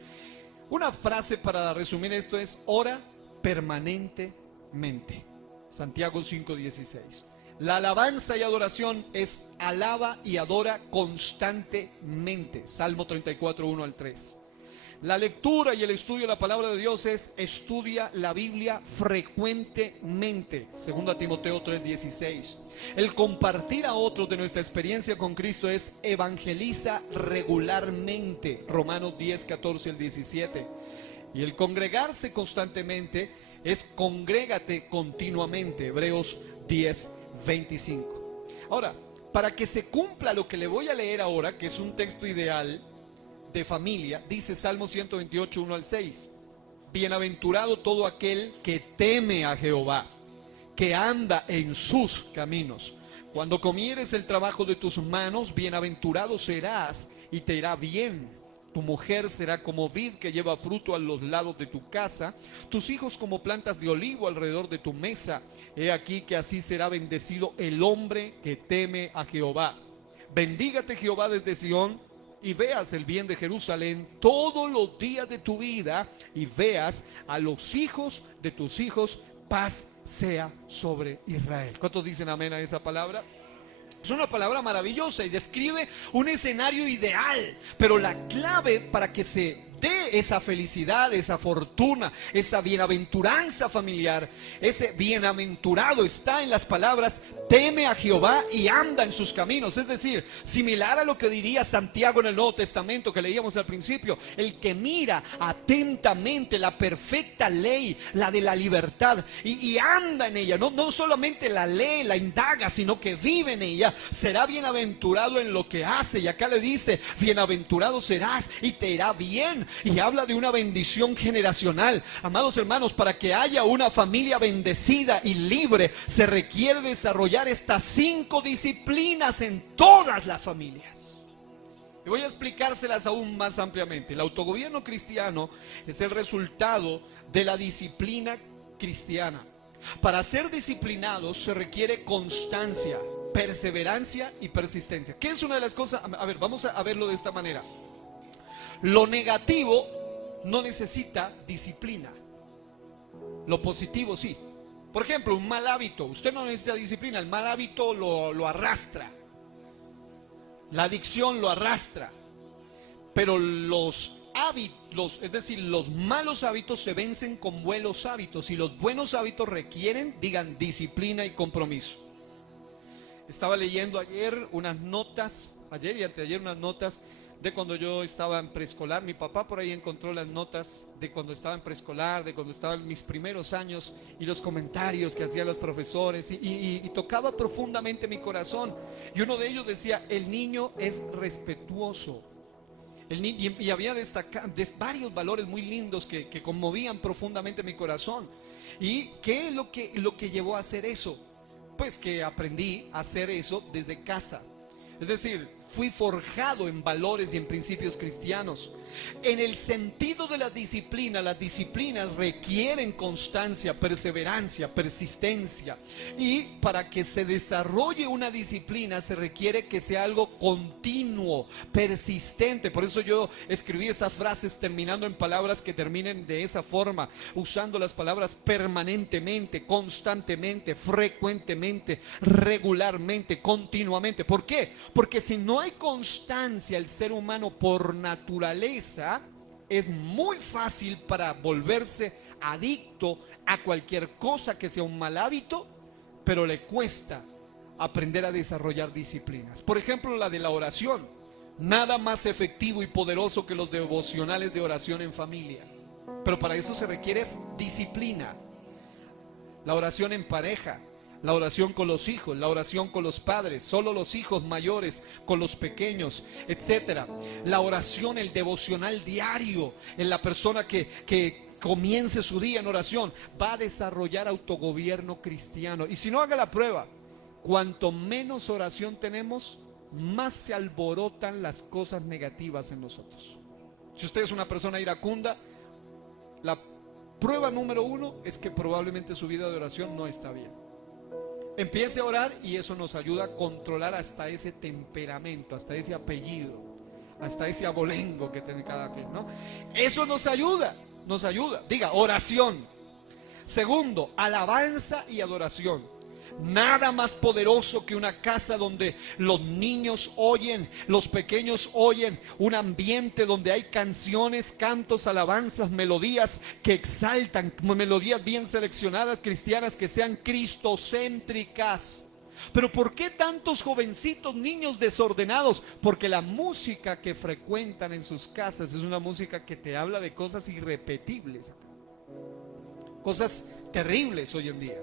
una frase para resumir esto es, ora permanentemente. Santiago 5:16. La alabanza y adoración es alaba y adora constantemente. Salmo 34, 1 al 3. La lectura y el estudio de la palabra de Dios es estudia la Biblia frecuentemente. 2 Timoteo 3:16. El compartir a otros de nuestra experiencia con Cristo es evangeliza regularmente. Romanos 10, 14 al 17. Y el congregarse constantemente es congrégate continuamente. Hebreos 10, 25. Ahora, para que se cumpla lo que le voy a leer ahora, que es un texto ideal de familia, dice Salmo 128, 1 al 6. Bienaventurado todo aquel que teme a Jehová, que anda en sus caminos. Cuando comieres el trabajo de tus manos, bienaventurado serás y te irá bien. Tu mujer será como vid que lleva fruto a los lados de tu casa, tus hijos como plantas de olivo alrededor de tu mesa. He aquí que así será bendecido el hombre que teme a Jehová. Bendígate Jehová desde Sión, y veas el bien de Jerusalén todos los días de tu vida, y veas a los hijos de tus hijos. Paz sea sobre Israel. ¿Cuántos dicen amén a esa palabra? Es una palabra maravillosa y describe un escenario ideal, pero la clave para que se dé esa felicidad, esa fortuna, esa bienaventuranza familiar, ese bienaventurado está en las palabras: teme a Jehová y anda en sus caminos. Es decir, similar a lo que diría Santiago en el Nuevo Testamento que leíamos al principio: el que mira atentamente la perfecta ley, la de la libertad, y anda en ella, no solamente la lee, la indaga, sino que vive en ella, será bienaventurado en lo que hace. Y acá le dice: bienaventurado serás y te irá bien. Y habla de una bendición generacional. Amados hermanos, para que haya una familia bendecida y libre, se requiere desarrollar estas 5 disciplinas en todas las familias. Y voy a explicárselas aún más ampliamente. El autogobierno cristiano es el resultado de la disciplina cristiana. Para ser disciplinados se requiere constancia, perseverancia y persistencia. ¿Qué es una de las cosas? A ver, vamos a verlo de esta manera. Lo negativo no necesita disciplina. Lo positivo sí. Por ejemplo, un mal hábito, usted no necesita disciplina. El mal hábito lo arrastra. La adicción lo arrastra. Pero los hábitos, es decir, los malos hábitos se vencen con buenos hábitos. Y los buenos hábitos requieren, digan, disciplina y compromiso. Estaba leyendo ayer unas notas, ayer y anteayer unas notas de cuando yo estaba en preescolar. Mi papá por ahí encontró las notas de cuando estaba en preescolar, de cuando estaba en mis primeros años, y los comentarios que hacían los profesores, y tocaba profundamente mi corazón. Y uno de ellos decía: el niño es respetuoso. Y había varios valores muy lindos que conmovían profundamente mi corazón. ¿Y qué es lo que llevó a hacer eso? Pues que aprendí a hacer eso desde casa. Es decir, fui forjado en valores y en principios cristianos. En el sentido de las disciplinas requieren constancia, perseverancia, persistencia. Y para que se desarrolle una disciplina se requiere que sea algo continuo, persistente. Por eso yo escribí esas frases terminando en palabras que terminen de esa forma, usando las palabras permanentemente, constantemente, frecuentemente, regularmente, continuamente. ¿Por qué? Porque si no hay constancia, el ser humano por naturaleza es muy fácil para volverse adicto a cualquier cosa que sea un mal hábito, pero le cuesta aprender a desarrollar disciplinas. Por ejemplo, la de la oración. Nada más efectivo y poderoso que los devocionales de oración en familia, pero para eso se requiere disciplina. La oración en pareja, la oración con los hijos, la oración con los padres, solo los hijos mayores con los pequeños, etcétera. La oración, el devocional diario, en la persona que comience su día en oración va a desarrollar autogobierno cristiano. Y si no, haga la prueba. Cuanto menos oración tenemos, más se alborotan las cosas negativas en nosotros. Si usted es una persona iracunda, la prueba número 1 es que probablemente su vida de oración no está bien. Empiece a orar y eso nos ayuda a controlar hasta ese temperamento, hasta ese apellido, hasta ese abolengo que tiene cada quien, ¿no? Eso nos ayuda. Diga, oración. Segundo, alabanza y adoración. Nada más poderoso que una casa donde los niños oyen, los pequeños oyen, un ambiente donde hay canciones, cantos, alabanzas, melodías que exaltan, melodías bien seleccionadas, cristianas, que sean cristocéntricas. Pero ¿por qué tantos jovencitos, niños desordenados? Porque la música que frecuentan en sus casas es una música que te habla de cosas irrepetibles, cosas terribles hoy en día.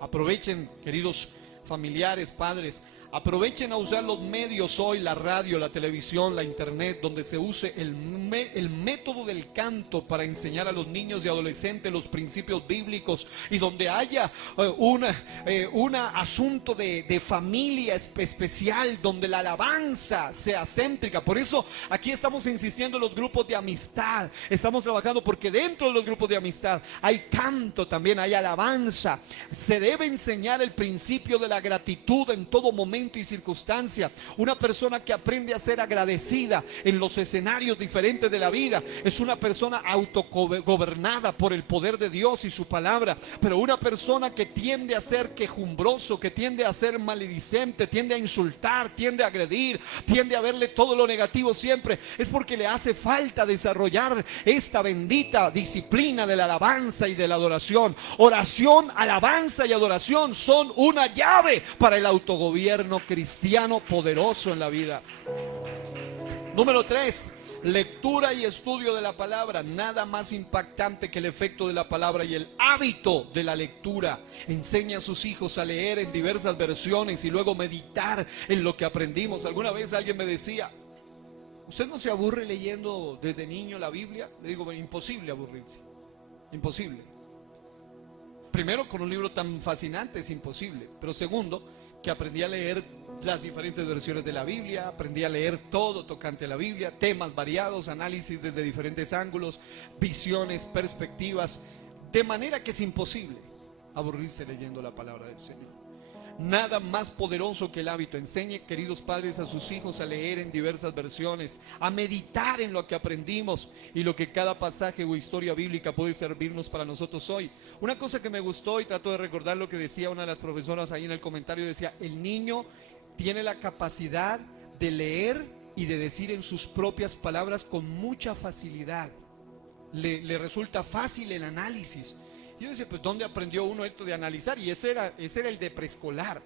Aprovechen, queridos familiares, padres, Aprovechen a usar los medios hoy, la radio, la televisión, la internet, donde se use el método del canto para enseñar a los niños y adolescentes los principios bíblicos, y donde haya un asunto de familia especial, donde la alabanza sea céntrica. Por eso aquí estamos insistiendo en los grupos de amistad. Estamos trabajando porque dentro de los grupos de amistad hay canto, también hay alabanza. Se debe enseñar el principio de la gratitud en todo momento y circunstancia. Una persona que aprende a ser agradecida en los escenarios diferentes de la vida es una persona autogobernada por el poder de Dios y su palabra. Pero una persona que tiende a ser quejumbroso, que tiende a ser maledicente, tiende a insultar, tiende a agredir, tiende a verle todo lo negativo siempre, es porque le hace falta desarrollar esta bendita disciplina de la alabanza y de la adoración. Oración, alabanza y adoración son una llave para el autogobierno cristiano poderoso en la vida. Número 3, lectura y estudio de la palabra. Nada más impactante que el efecto de la palabra y el hábito de la lectura. Enseña a sus hijos a leer en diversas versiones y luego meditar en lo que aprendimos. Alguna vez alguien me decía: ¿usted no se aburre leyendo desde niño la Biblia? Le digo: imposible aburrirse, imposible. Primero, con un libro tan fascinante es imposible, pero segundo, que aprendí a leer las diferentes versiones de la Biblia, aprendí a leer todo tocante a la Biblia, temas variados, análisis desde diferentes ángulos, visiones, perspectivas, de manera que es imposible aburrirse leyendo la palabra del Señor. Nada más poderoso que el hábito. Enseñe, queridos padres, a sus hijos a leer en diversas versiones, a meditar en lo que aprendimos y lo que cada pasaje o historia bíblica puede servirnos para nosotros hoy. Una cosa que me gustó, y trato de recordar lo que decía una de las profesoras ahí en el comentario, decía: el niño tiene la capacidad de leer y de decir en sus propias palabras con mucha facilidad. Le resulta fácil el análisis. Yo decía: pues ¿dónde aprendió uno esto de analizar? Y ese era el de preescolar.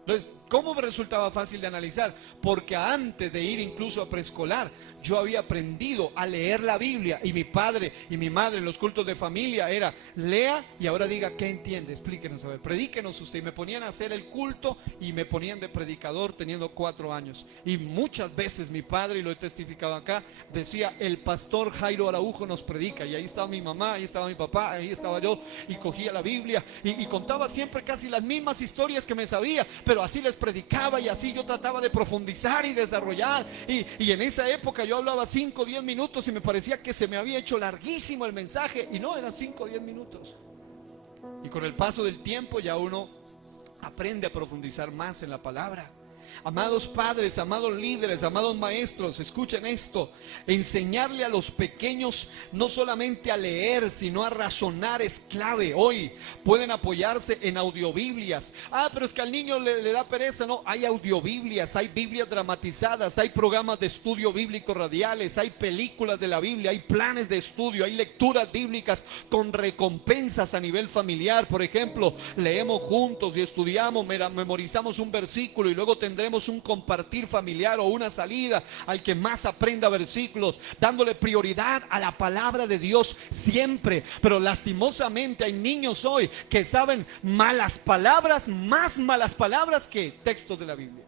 Entonces, ¿cómo me resultaba fácil de analizar? Porque antes de ir incluso a preescolar, yo había aprendido a leer la Biblia, y mi padre y mi madre en los cultos de familia era: lea y ahora diga qué entiende, explíquenos, a ver, predíquenos usted. Y me ponían a hacer el culto y me ponían de predicador teniendo 4 años. Y muchas veces mi padre, y lo he testificado acá, decía: el pastor Jairo Araujo nos predica. Y ahí estaba mi mamá, ahí estaba mi papá, ahí estaba yo, y cogía la Biblia y contaba siempre casi las mismas historias que me sabía, pero así les predicaba, y así yo trataba de profundizar y desarrollar. Y en esa época yo hablaba 5 o 10 minutos y me parecía que se me había hecho larguísimo el mensaje, y no, eran 5 o 10 minutos. Y con el paso del tiempo ya uno aprende a profundizar más en la palabra. Amados padres, amados líderes, amados maestros, escuchen esto: enseñarle a los pequeños no solamente a leer, sino a razonar es clave. Hoy pueden apoyarse en audiobiblias. Pero es que al niño le da pereza. No, hay audiobiblias, hay Biblias dramatizadas, hay programas de estudio bíblico radiales, hay películas de la Biblia, hay planes de estudio, hay lecturas bíblicas con recompensas a nivel familiar. Por ejemplo, leemos juntos y estudiamos, memorizamos un versículo, y luego tendremos un compartir familiar o una salida al que más aprenda versículos, dándole prioridad a la palabra de Dios siempre. Pero lastimosamente hay niños hoy que saben malas palabras, más malas palabras que textos de la Biblia,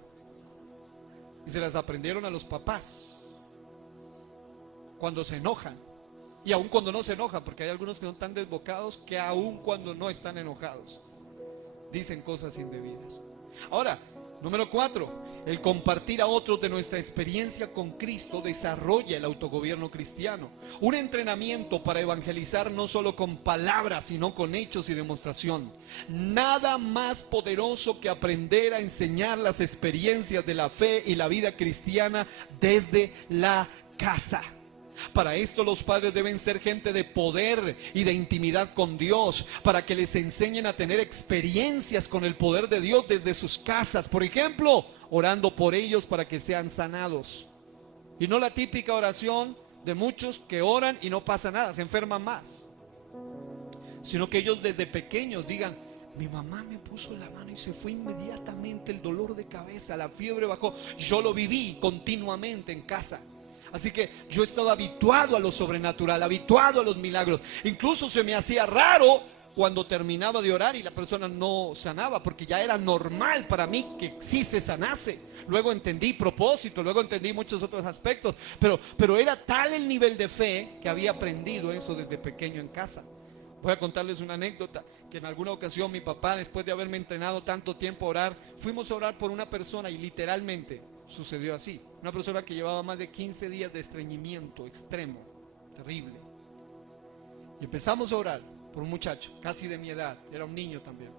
y se las aprendieron a los papás cuando se enojan, y aun cuando no se enojan, porque hay algunos que son tan desbocados que aun cuando no están enojados dicen cosas indebidas. Ahora, número 4, el compartir a otros de nuestra experiencia con Cristo desarrolla el autogobierno cristiano. Un entrenamiento para evangelizar no solo con palabras, sino con hechos y demostración. Nada más poderoso que aprender a enseñar las experiencias de la fe y la vida cristiana desde la casa. Para esto los padres deben ser gente de poder y de intimidad con Dios, para que les enseñen a tener experiencias con el poder de Dios desde sus casas. Por ejemplo, orando por ellos para que sean sanados. Y no la típica oración de muchos que oran y no pasa nada, se enferman más. Sino que ellos desde pequeños digan: mi mamá me puso la mano y se fue inmediatamente el dolor de cabeza, la fiebre bajó. Yo lo viví continuamente en casa. Así que yo estaba habituado a lo sobrenatural, habituado a los milagros. Incluso se me hacía raro cuando terminaba de orar y la persona no sanaba, porque ya era normal para mí que sí se sanase. Luego entendí propósito, luego entendí muchos otros aspectos, pero era tal el nivel de fe que había aprendido eso desde pequeño en casa. Voy a contarles una anécdota, que en alguna ocasión mi papá, después de haberme entrenado tanto tiempo a orar, fuimos a orar por una persona y literalmente sucedió así. Una persona que llevaba más de 15 días de estreñimiento extremo, terrible. Y empezamos a orar por un muchacho, casi de mi edad, era un niño también.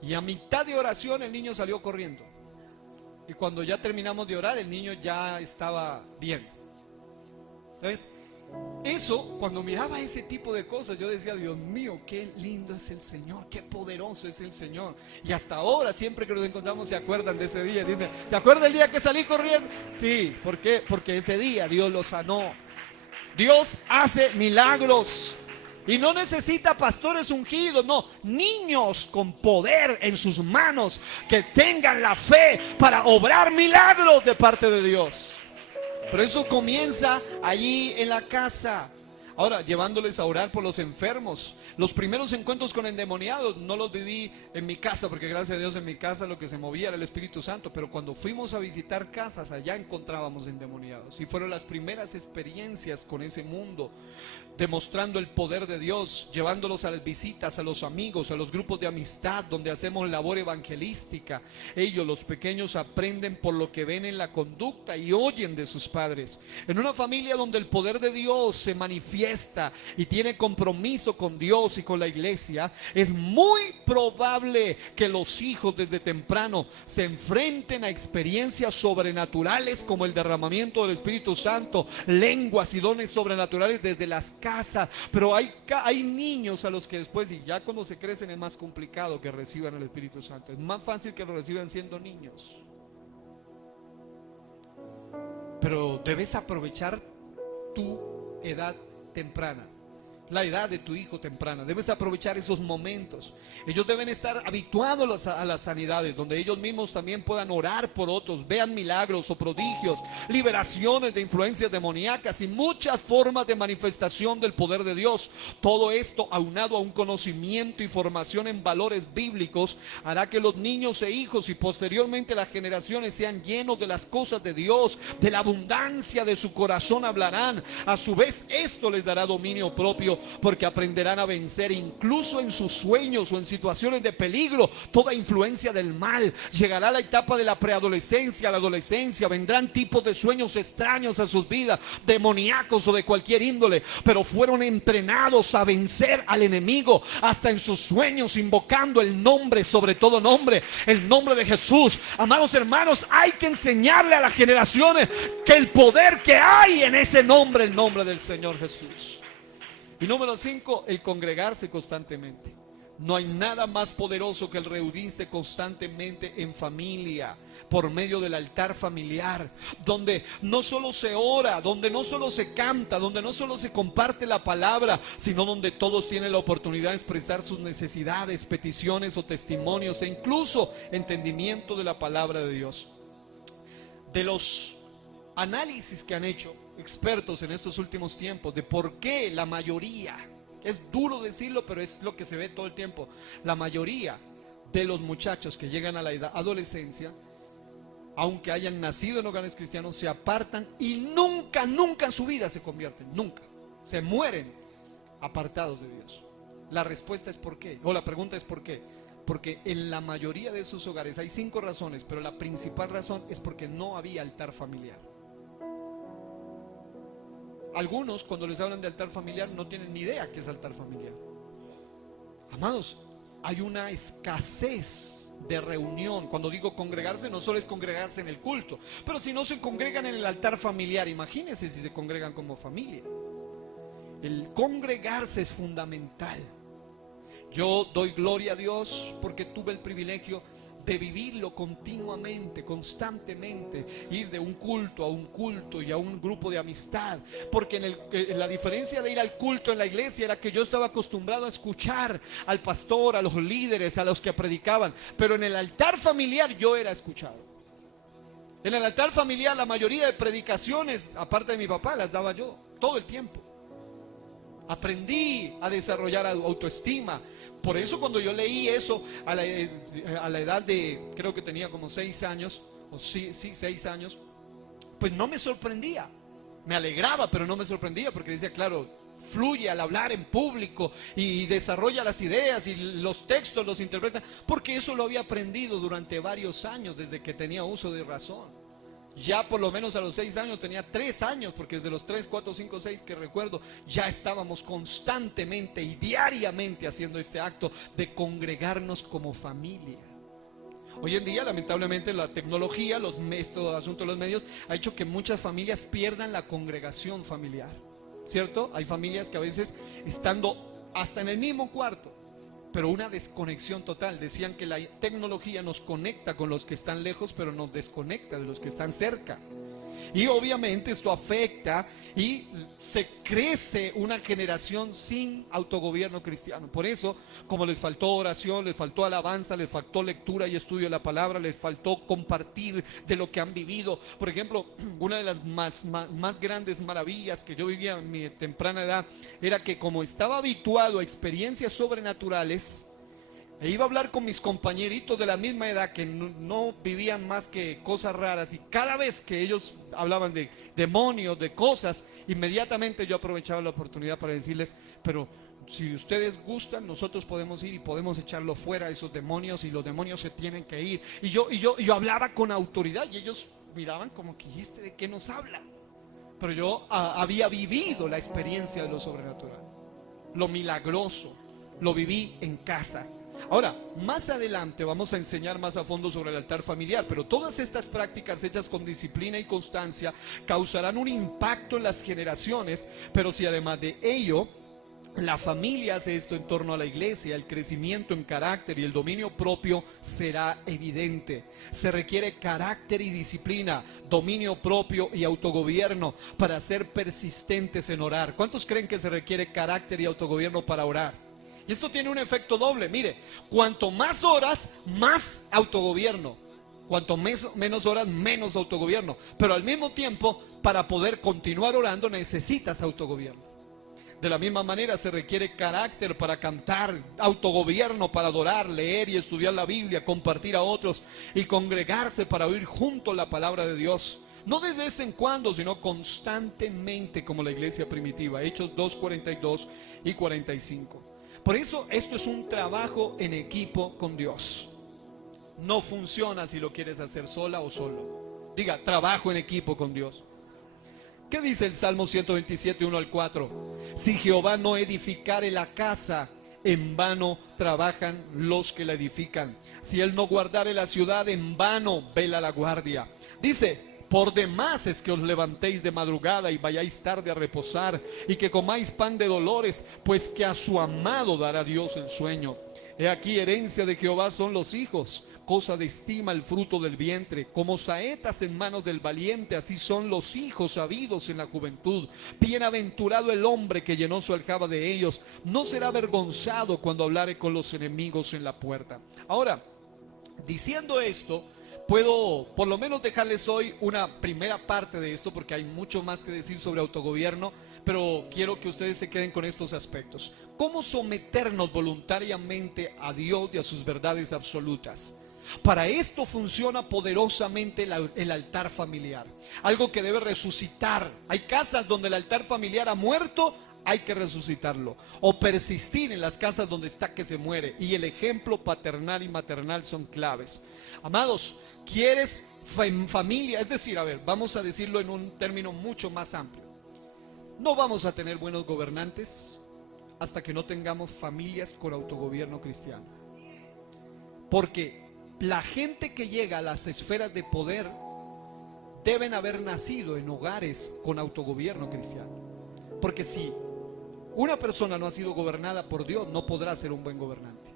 Y a mitad de oración el niño salió corriendo. Y cuando ya terminamos de orar, el niño ya estaba bien. Entonces, eso, cuando miraba ese tipo de cosas, yo decía, Dios mío, qué lindo es el Señor, qué poderoso es el Señor. Y hasta ahora, siempre que nos encontramos, se acuerdan de ese día. Dicen, ¿se acuerda el día que salí corriendo? Sí, ¿por qué? Porque ese día Dios lo sanó. Dios hace milagros. Y no necesita pastores ungidos, no, niños con poder en sus manos que tengan la fe para obrar milagros de parte de Dios. Pero eso comienza allí en la casa. Ahora, llevándoles a orar por los enfermos. Los primeros encuentros con endemoniados no los viví en mi casa, porque gracias a Dios en mi casa lo que se movía era el Espíritu Santo. Pero cuando fuimos a visitar casas, allá encontrábamos endemoniados. Y fueron las primeras experiencias con ese mundo, demostrando el poder de Dios, llevándolos a las visitas, a los amigos, a los grupos de amistad donde hacemos labor evangelística. Ellos, los pequeños, aprenden por lo que ven en la conducta y oyen de sus padres. En una familia donde el poder de Dios se manifiesta y tiene compromiso con Dios y con la iglesia, es muy probable que los hijos desde temprano se enfrenten a experiencias sobrenaturales como el derramamiento del Espíritu Santo, lenguas y dones sobrenaturales desde las casas. Pero hay niños a los que después, y ya cuando se crecen, es más complicado que reciban el Espíritu Santo. Es más fácil que lo reciban siendo niños. Pero debes aprovechar tu edad temprana, la edad de tu hijo temprana. Debes aprovechar esos momentos. Ellos deben estar habituados a las sanidades, donde ellos mismos también puedan orar por otros, vean milagros o prodigios, liberaciones de influencias demoníacas y muchas formas de manifestación del poder de Dios. Todo esto, aunado a un conocimiento y formación en valores bíblicos, hará que los niños e hijos y posteriormente las generaciones sean llenos de las cosas de Dios. De la abundancia de su corazón hablarán. A su vez, esto les dará dominio propio, porque aprenderán a vencer incluso en sus sueños o en situaciones de peligro toda influencia del mal. Llegará la etapa de la preadolescencia, la adolescencia, vendrán tipos de sueños extraños a sus vidas, demoníacos o de cualquier índole, pero fueron entrenados a vencer al enemigo hasta en sus sueños, invocando el nombre sobre todo nombre, el nombre de Jesús. Amados hermanos, hay que enseñarle a las generaciones que el poder que hay en ese nombre, el nombre del Señor Jesús. Y número 5, el congregarse constantemente. No hay nada más poderoso que el reunirse constantemente en familia, por medio del altar familiar, donde no solo se ora, donde no solo se canta, donde no solo se comparte la palabra, sino donde todos tienen la oportunidad de expresar sus necesidades, peticiones o testimonios, e incluso entendimiento de la palabra de Dios. De los análisis que han hecho expertos en estos últimos tiempos de por qué la mayoría, es duro decirlo, pero es lo que se ve todo el tiempo, la mayoría de los muchachos que llegan a la adolescencia, aunque hayan nacido en hogares cristianos, se apartan y nunca en su vida se convierten, nunca, se mueren apartados de Dios. La respuesta es ¿por qué? O la pregunta es ¿por qué? Porque en la mayoría de esos hogares hay 5 razones, pero la principal razón es porque no había altar familiar. Algunos, cuando les hablan de altar familiar, no tienen ni idea qué es altar familiar. Amados, hay una escasez de reunión. Cuando digo congregarse, no solo es congregarse en el culto, pero si no se congregan en el altar familiar, imagínense si se congregan como familia. El congregarse es fundamental. Yo doy gloria a Dios porque tuve el privilegio de vivirlo continuamente, constantemente, ir de un culto a un culto y a un grupo de amistad, porque la diferencia de ir al culto en la iglesia era que yo estaba acostumbrado a escuchar al pastor, a los líderes, a los que predicaban, pero en el altar familiar yo era escuchado. En el altar familiar la mayoría de predicaciones, aparte de mi papá, las daba yo todo el tiempo. Aprendí a desarrollar autoestima. Por eso cuando yo leí eso a la edad de, creo que tenía como 6 años, o sí, 6 años, pues no me sorprendía. Me alegraba, pero no me sorprendía, porque decía, claro, fluye al hablar en público y desarrolla las ideas y los textos los interpreta, porque eso lo había aprendido durante varios años desde que tenía uso de razón. Ya por lo menos a los 6 años, tenía 3 años, porque desde los 3, 4, 5, 6 que recuerdo, ya estábamos constantemente y diariamente haciendo este acto de congregarnos como familia. Hoy en día, lamentablemente, la tecnología, este asunto de los medios, ha hecho que muchas familias pierdan la congregación familiar, ¿cierto? Hay familias que a veces, estando hasta en el mismo cuarto, pero una desconexión total. Decían que la tecnología nos conecta con los que están lejos, pero nos desconecta de los que están cerca. Y obviamente esto afecta y se crece una generación sin autogobierno cristiano. Por eso, como les faltó oración, les faltó alabanza, les faltó lectura y estudio de la palabra, les faltó compartir de lo que han vivido. Por ejemplo, una de las más grandes maravillas que yo vivía en mi temprana edad era que, como estaba habituado a experiencias sobrenaturales, e iba a hablar con mis compañeritos de la misma edad que no vivían más que cosas raras, y cada vez que ellos hablaban de demonios, de cosas, inmediatamente yo aprovechaba la oportunidad para decirles, pero si ustedes gustan, nosotros podemos ir y podemos echarlo fuera, esos demonios, y los demonios se tienen que ir. Y yo hablaba con autoridad, y ellos miraban como que, ¿y este de qué nos habla? Pero yo había vivido la experiencia de lo sobrenatural, lo milagroso, lo viví en casa. Ahora, más adelante vamos a enseñar más a fondo sobre el altar familiar, pero todas estas prácticas hechas con disciplina y constancia causarán un impacto en las generaciones. Pero si además de ello la familia hace esto en torno a la iglesia, el crecimiento en carácter y el dominio propio será evidente. Se requiere carácter y disciplina, dominio propio y autogobierno para ser persistentes en orar. ¿Cuántos creen que se requiere carácter y autogobierno para orar? Y esto tiene un efecto doble. Mire, cuanto más horas, más autogobierno. Cuanto menos horas, menos autogobierno. Pero al mismo tiempo, para poder continuar orando, necesitas autogobierno. De la misma manera se requiere carácter para cantar, autogobierno para adorar, leer y estudiar la Biblia, compartir a otros y congregarse para oír juntos la palabra de Dios. No de vez en cuando, sino constantemente, como la iglesia primitiva. Hechos 2, 42 y 45. Por eso esto es un trabajo en equipo con Dios. No funciona si lo quieres hacer sola o solo. Diga, trabajo en equipo con Dios. ¿Qué dice el Salmo 127, 1 al 4? Si Jehová no edificare la casa, en vano trabajan los que la edifican. Si él no guardare la ciudad, en vano vela la guardia. Dice, por demás es que os levantéis de madrugada y vayáis tarde a reposar, y que comáis pan de dolores, pues que a su amado dará Dios el sueño. He aquí, herencia de Jehová son los hijos, cosa de estima el fruto del vientre. Como saetas en manos del valiente, así son los hijos habidos en la juventud. Bienaventurado el hombre que llenó su aljaba de ellos, no será avergonzado cuando hablare con los enemigos en la puerta. Ahora, diciendo esto, puedo por lo menos dejarles hoy una primera parte de esto, porque hay mucho más que decir sobre autogobierno, pero quiero que ustedes se queden con estos aspectos. ¿Cómo someternos voluntariamente a Dios y a sus verdades absolutas? Para esto funciona poderosamente el altar familiar, algo que debe resucitar. Hay casas donde el altar familiar ha muerto, hay que resucitarlo, o persistir en las casas donde está que se muere, y el ejemplo paternal y maternal son claves. Amados, ¿quieres familia? Es decir, a ver, vamos a decirlo en un término mucho más amplio. No vamos a tener buenos gobernantes hasta que no tengamos familias con autogobierno cristiano, porque la gente que llega a las esferas de poder deben haber nacido en hogares con autogobierno cristiano. Porque si una persona no ha sido gobernada por Dios, no podrá ser un buen gobernante,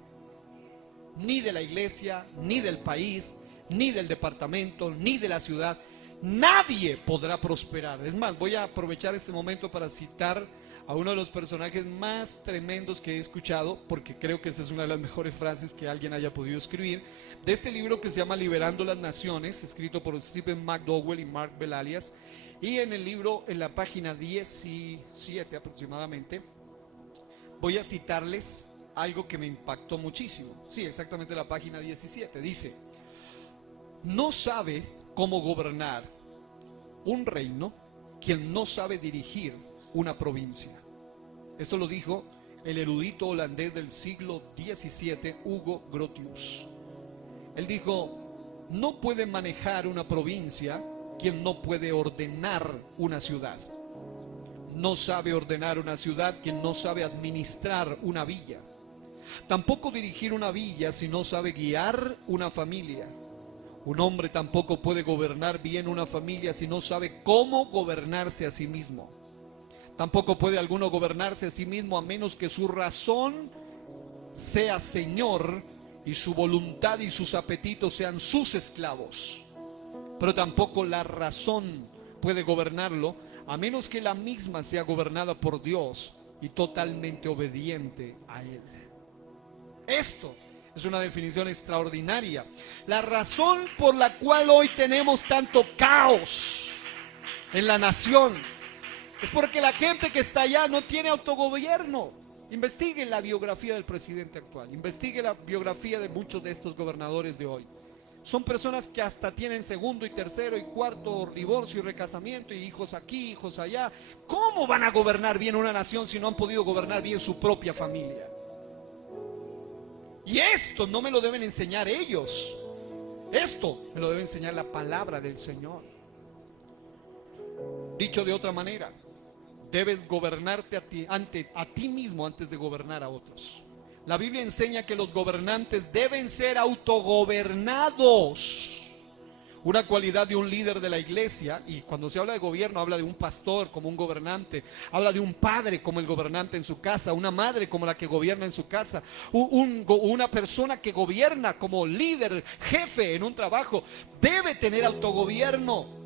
ni de la iglesia, ni del país, ni del departamento, ni de la ciudad. Nadie podrá prosperar. Es más, voy a aprovechar este momento para citar a uno de los personajes más tremendos que he escuchado, porque creo que esa es una de las mejores frases que alguien haya podido escribir, de este libro que se llama Liberando las Naciones, escrito por Stephen McDowell y Mark Belalias. Y en el libro, en la página 17 aproximadamente, Voy a citarles algo que me impactó muchísimo. Sí, exactamente la página 17. Dice: no sabe cómo gobernar un reino quien no sabe dirigir una provincia. Esto lo dijo el erudito holandés del siglo XVII, Hugo Grotius. Él dijo: no puede manejar una provincia quien no puede ordenar una ciudad. No sabe ordenar una ciudad quien no sabe administrar una villa. Tampoco dirigir una villa si no sabe guiar una familia. Un hombre tampoco puede gobernar bien una familia si no sabe cómo gobernarse a sí mismo. Tampoco puede alguno gobernarse a sí mismo a menos que su razón sea señor y su voluntad y sus apetitos sean sus esclavos. Pero tampoco la razón puede gobernarlo a menos que la misma sea gobernada por Dios y totalmente obediente a Él. Esto es una definición extraordinaria. La razón por la cual hoy tenemos tanto caos en la nación es porque la gente que está allá no tiene autogobierno. Investigue la biografía del presidente actual, investigue la biografía de muchos de estos gobernadores de hoy. Son personas que hasta tienen segundo y tercero y cuarto divorcio y recasamiento y hijos aquí, hijos allá. ¿Cómo van a gobernar bien una nación si no han podido gobernar bien su propia familia? Y esto no me lo deben enseñar ellos. Esto me lo debe enseñar la palabra del Señor. Dicho de otra manera, debes gobernarte a ti mismo antes de gobernar a otros. La Biblia enseña que los gobernantes deben ser autogobernados. Una cualidad de un líder de la iglesia, y cuando se habla de gobierno, habla de un pastor como un gobernante, habla de un padre como el gobernante en su casa, una madre como la que gobierna en su casa, una persona que gobierna como líder, jefe en un trabajo, debe tener autogobierno.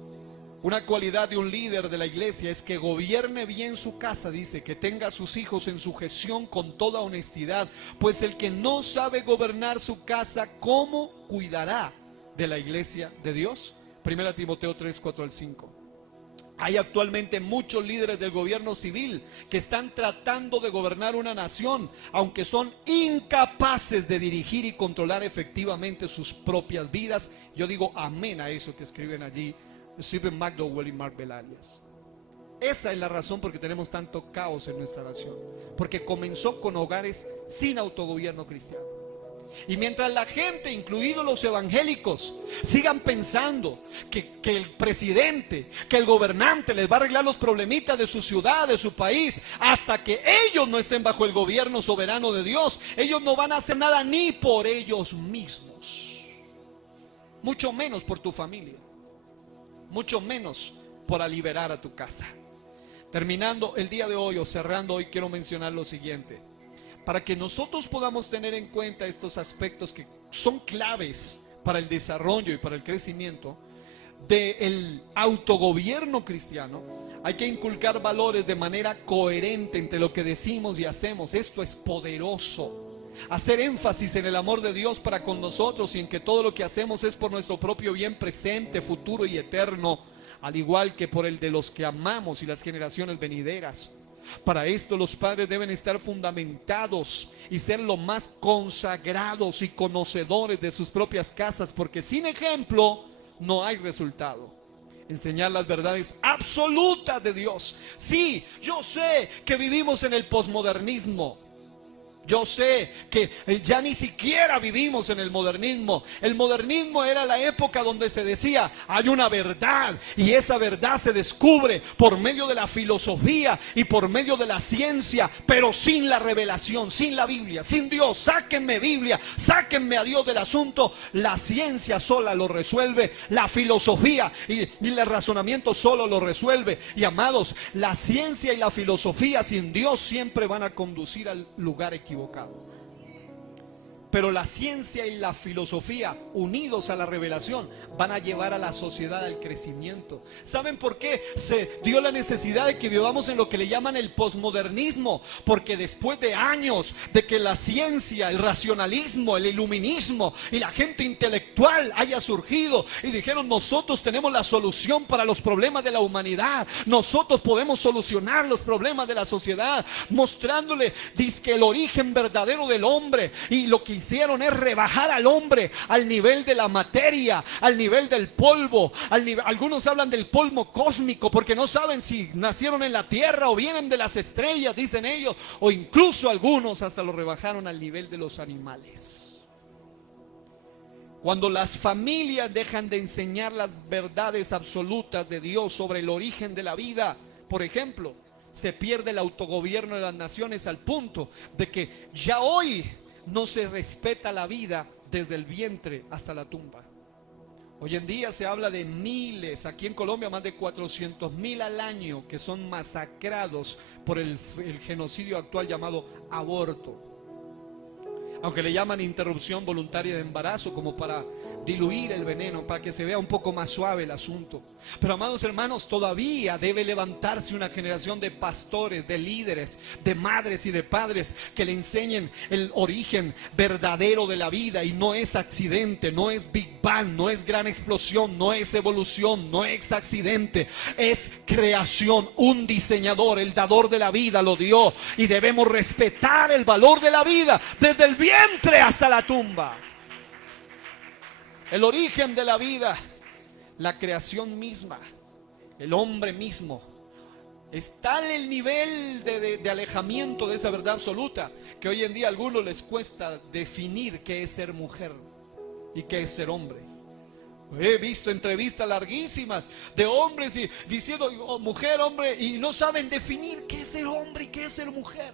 Una cualidad de un líder de la iglesia es que gobierne bien su casa, dice, que tenga a sus hijos en sujeción con toda honestidad, pues el que no sabe gobernar su casa, ¿cómo cuidará de la iglesia de Dios? 1 Timoteo 3, 4 al 5. Hay actualmente muchos líderes del gobierno civil que están tratando de gobernar una nación, aunque son incapaces de dirigir y controlar efectivamente sus propias vidas. Yo digo amén a eso que escriben allí Stephen McDowell y Mark Belalias. Esa es la razón por que tenemos tanto caos en nuestra nación, porque comenzó con hogares sin autogobierno cristiano. Y mientras la gente, incluidos los evangélicos, sigan pensando que el presidente, que el gobernante les va a arreglar los problemitas de su ciudad, de su país, hasta que ellos no estén bajo el gobierno soberano de Dios, ellos no van a hacer nada ni por ellos mismos, mucho menos por tu familia, mucho menos por liberar a tu casa. Terminando el día de hoy o cerrando hoy, quiero mencionar lo siguiente. Para que nosotros podamos tener en cuenta estos aspectos que son claves para el desarrollo y para el crecimiento del autogobierno cristiano, hay que inculcar valores de manera coherente entre lo que decimos y hacemos. Esto es poderoso. Hacer énfasis en el amor de Dios para con nosotros y en que todo lo que hacemos es por nuestro propio bien presente, futuro y eterno, al igual que por el de los que amamos y las generaciones venideras. Para esto los padres deben estar fundamentados y ser lo más consagrados y conocedores de sus propias casas, porque sin ejemplo no hay resultado. Enseñar las verdades absolutas de Dios. Sí, yo sé que vivimos en el posmodernismo. Yo sé que ya ni siquiera vivimos en el modernismo. El modernismo era la época donde se decía: hay una verdad y esa verdad se descubre por medio de la filosofía y por medio de la ciencia, pero sin la revelación, sin la Biblia, sin Dios. Sáquenme Biblia, sáquenme a Dios del asunto. La ciencia sola lo resuelve, la filosofía y el razonamiento solo lo resuelve. Y amados, la ciencia y la filosofía sin Dios siempre van a conducir al lugar equivocado. Pero la ciencia y la filosofía, unidos a la revelación, van a llevar a la sociedad al crecimiento. ¿Saben por qué se dio la necesidad de que vivamos en lo que le llaman el posmodernismo? Porque después de años de que la ciencia, el racionalismo, el iluminismo y la gente intelectual haya surgido y dijeron: nosotros tenemos la solución para los problemas de la humanidad, nosotros podemos solucionar los problemas de la sociedad, mostrándole dizque el origen verdadero del hombre. Y lo que hicieron es rebajar al hombre al nivel de la materia, al nivel del polvo, algunos hablan del polvo cósmico, porque no saben si nacieron en la tierra o vienen de las estrellas, dicen ellos, o incluso algunos hasta lo rebajaron al nivel de los animales. Cuando las familias dejan de enseñar las verdades absolutas de Dios sobre el origen de la vida, por ejemplo, se pierde el autogobierno de las naciones al punto de que ya hoy no se respeta la vida desde el vientre hasta la tumba. Hoy en día se habla de miles, aquí en Colombia más de 400,000 al año que son masacrados por el genocidio actual llamado aborto. Aunque le llaman interrupción voluntaria de embarazo, como para diluir el veneno, para que se vea un poco más suave el asunto. Pero amados hermanos, todavía debe levantarse una generación de pastores, de líderes, de madres y de padres que le enseñen el origen verdadero de la vida. Y no es accidente, no es Big Bang, no es gran explosión, no es evolución, no es accidente, es creación. Un diseñador, el dador de la vida, lo dio, y debemos respetar el valor de la vida desde el vientre hasta la tumba. El origen de la vida, la creación misma, el hombre mismo. Es tal el nivel de alejamiento de esa verdad absoluta que hoy en día a algunos les cuesta definir qué es ser mujer y qué es ser hombre. He visto entrevistas larguísimas de hombres y diciendo mujer, hombre, y no saben definir qué es ser hombre y qué es ser mujer.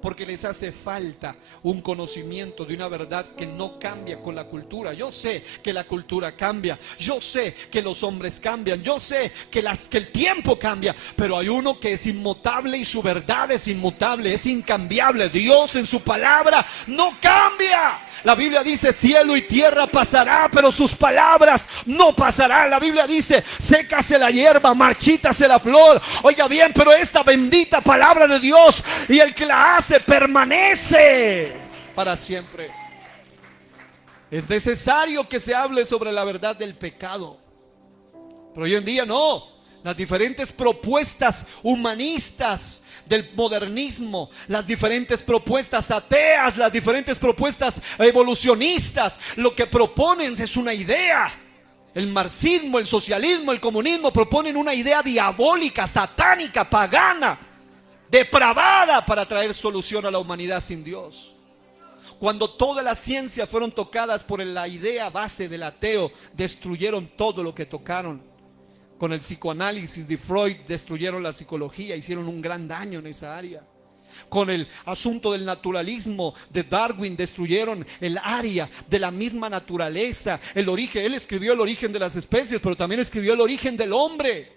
Porque les hace falta un conocimiento de una verdad que no cambia con la cultura. Yo sé que la cultura cambia, yo sé que los hombres cambian, yo sé que el tiempo cambia, pero hay uno que es inmutable y su verdad es inmutable, es incambiable. Dios en su palabra no cambia. La Biblia dice: cielo y tierra pasará, pero sus palabras no pasarán. La Biblia dice: sécase la hierba, marchítase la flor. Oiga bien, pero esta bendita palabra de Dios, y el que la hace, permanece para siempre. Es necesario que se hable sobre la verdad del pecado, pero hoy en día no. Las diferentes propuestas humanistas del modernismo, las diferentes propuestas ateas, las diferentes propuestas evolucionistas, lo que proponen es una idea. El marxismo, el socialismo, el comunismo proponen una idea diabólica, satánica, pagana, depravada, para traer solución a la humanidad sin Dios. Cuando todas las ciencias fueron tocadas por la idea base del ateo, destruyeron todo lo que tocaron. Con el psicoanálisis de Freud destruyeron la psicología, hicieron un gran daño en esa área. Con el asunto del naturalismo de Darwin destruyeron el área de la misma naturaleza, el origen. Él escribió el origen de las especies, pero también escribió el origen del hombre.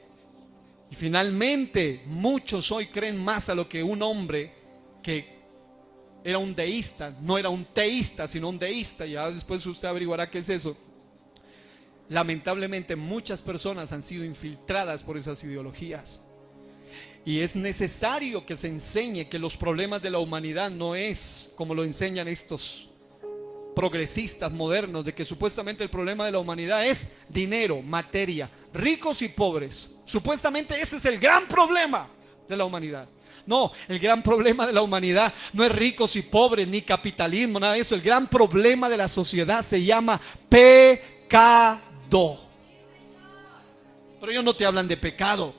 Y finalmente muchos hoy creen más a lo que un hombre que era un deísta, no era un teísta sino un deísta. Ya después usted averiguará qué es eso. Lamentablemente muchas personas han sido infiltradas por esas ideologías. Y es necesario que se enseñe que los problemas de la humanidad no es como lo enseñan estos progresistas modernos, de que supuestamente el problema de la humanidad es dinero, materia, ricos y pobres. Supuestamente ese es el gran problema de la humanidad. No, el gran problema de la humanidad no es ricos y pobres, ni capitalismo, nada de eso. El gran problema de la sociedad se llama pecado. Pero ellos no te hablan de pecado.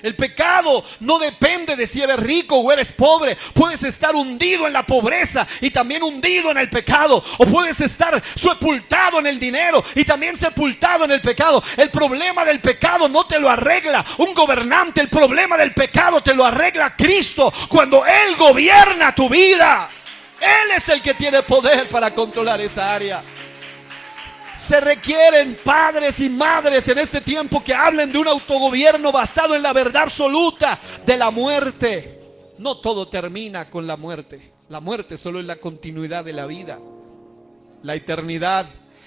El pecado no depende de si eres rico o eres pobre. Puedes estar hundido en la pobreza y también hundido en el pecado, o puedes estar sepultado en el dinero y también sepultado en el pecado. El problema del pecado no te lo arregla un gobernante. El problema del pecado te lo arregla Cristo cuando Él gobierna tu vida. Él es el que tiene poder para controlar esa área. Se requieren padres y madres en este tiempo que hablen de un autogobierno basado en la verdad absoluta de la muerte. No todo termina con la muerte. La muerte solo es la continuidad de la vida. La eternidad,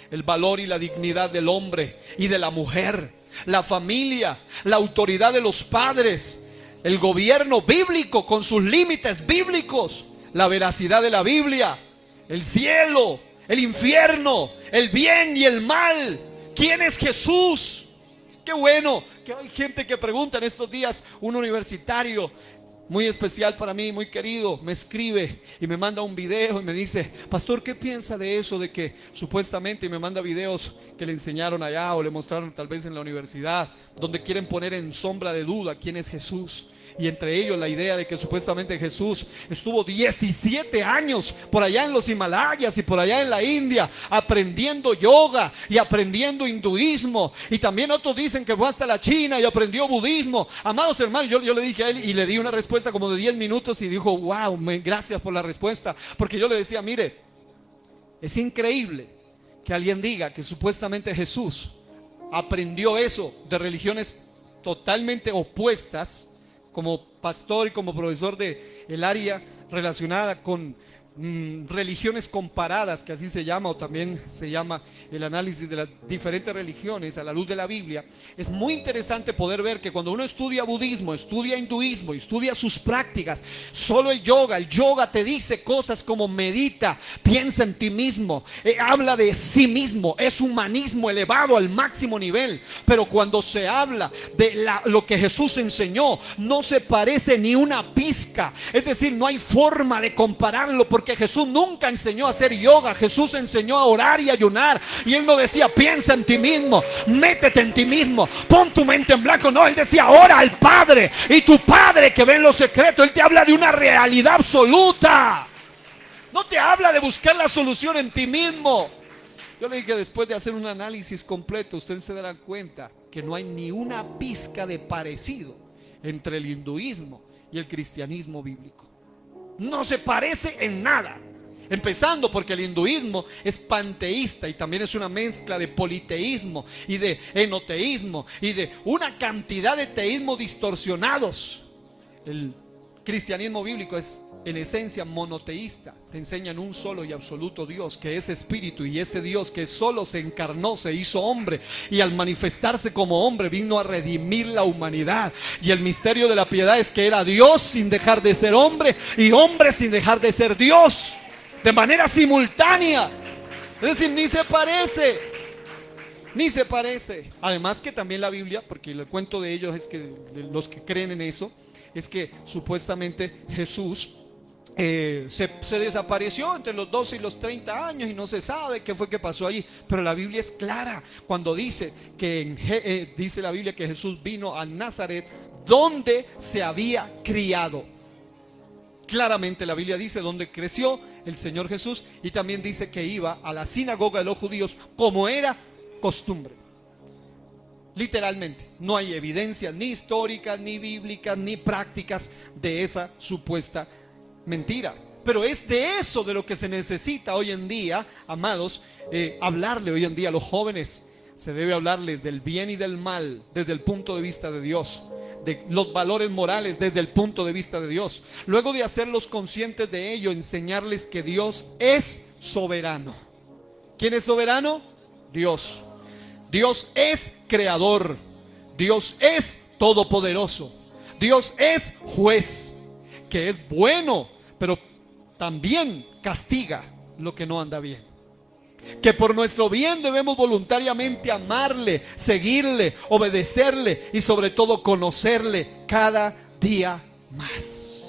el valor y la dignidad del hombre y de la mujer, la familia, la autoridad de los padres, el gobierno bíblico con sus límites bíblicos, la veracidad de la Biblia, el cielo, el infierno, el bien y el mal. ¿Quién es Jesús? Qué bueno que hay gente que pregunta en estos días. Un universitario muy especial para mí, muy querido, me escribe y me manda un video y me dice: pastor, ¿qué piensa de eso? De que supuestamente, y me manda videos que le enseñaron allá o le mostraron tal vez en la universidad, donde quieren poner en sombra de duda quién es Jesús. Y entre ellos la idea de que supuestamente Jesús estuvo 17 años por allá en los Himalayas y por allá en la India aprendiendo yoga y aprendiendo hinduismo. Y también otros dicen que fue hasta la China y aprendió budismo. Amados hermanos, yo le dije a él y le di una respuesta como de 10 minutos y dijo: wow, gracias por la respuesta. Porque yo le decía: mire, es increíble que alguien diga que supuestamente Jesús aprendió eso de religiones totalmente opuestas, como pastor y como profesor de el área relacionada con religiones comparadas, que así se llama, o también se llama el análisis de las diferentes religiones a la luz de la Biblia. Es muy interesante poder ver que cuando uno estudia budismo, estudia hinduismo, estudia sus prácticas, solo el yoga te dice cosas como medita, piensa en ti mismo, habla de sí mismo, es humanismo elevado al máximo nivel. Pero cuando se habla de lo que Jesús enseñó, no se parece ni una pizca. Es decir, no hay forma de compararlo, porque Jesús nunca enseñó a hacer yoga. Jesús enseñó a orar y ayunar. Y Él no decía: piensa en ti mismo, métete en ti mismo, pon tu mente en blanco. No, Él decía: ora al Padre, y tu Padre que ve en lo secreto. Él te habla de una realidad absoluta. No te habla de buscar la solución en ti mismo. Yo le dije: después de hacer un análisis completo, ustedes se darán cuenta que no hay ni una pizca de parecido entre el hinduismo y el cristianismo bíblico. No se parece en nada. Empezando porque el hinduismo es panteísta y también es una mezcla de politeísmo y de enoteísmo y de una cantidad de teísmos distorsionados. El cristianismo bíblico es en esencia monoteísta. Te enseñan un solo y absoluto Dios, que es espíritu, y ese Dios que solo se encarnó, se hizo hombre, y al manifestarse como hombre vino a redimir la humanidad. Y el misterio de la piedad es que era Dios sin dejar de ser hombre, y hombre sin dejar de ser Dios, de manera simultánea. Es decir, ni se parece. Ni se parece. Además que también la Biblia, porque el cuento de ellos es que, de los que creen en eso, es que supuestamente Jesús se desapareció entre los 12 y los 30 años y no se sabe qué fue que pasó allí. Pero la Biblia es clara cuando dice que dice la Biblia que Jesús vino a Nazaret, donde se había criado. Claramente la Biblia dice donde creció el Señor Jesús, y también dice que iba a la sinagoga de los judíos como era costumbre. Literalmente, no hay evidencias ni históricas, ni bíblicas, ni prácticas de esa supuesta mentira. Pero es de eso de lo que se necesita hoy en día, amados, hablarle hoy en día a los jóvenes. Se debe hablarles del bien y del mal desde el punto de vista de Dios, de los valores morales desde el punto de vista de Dios. Luego de hacerlos conscientes de ello, enseñarles que Dios es soberano. ¿Quién es soberano? Dios. Dios es creador. Dios es todopoderoso. Dios es juez, que es bueno, pero también castiga lo que no anda bien. Que por nuestro bien debemos voluntariamente amarle, seguirle, obedecerle y sobre todo conocerle cada día más.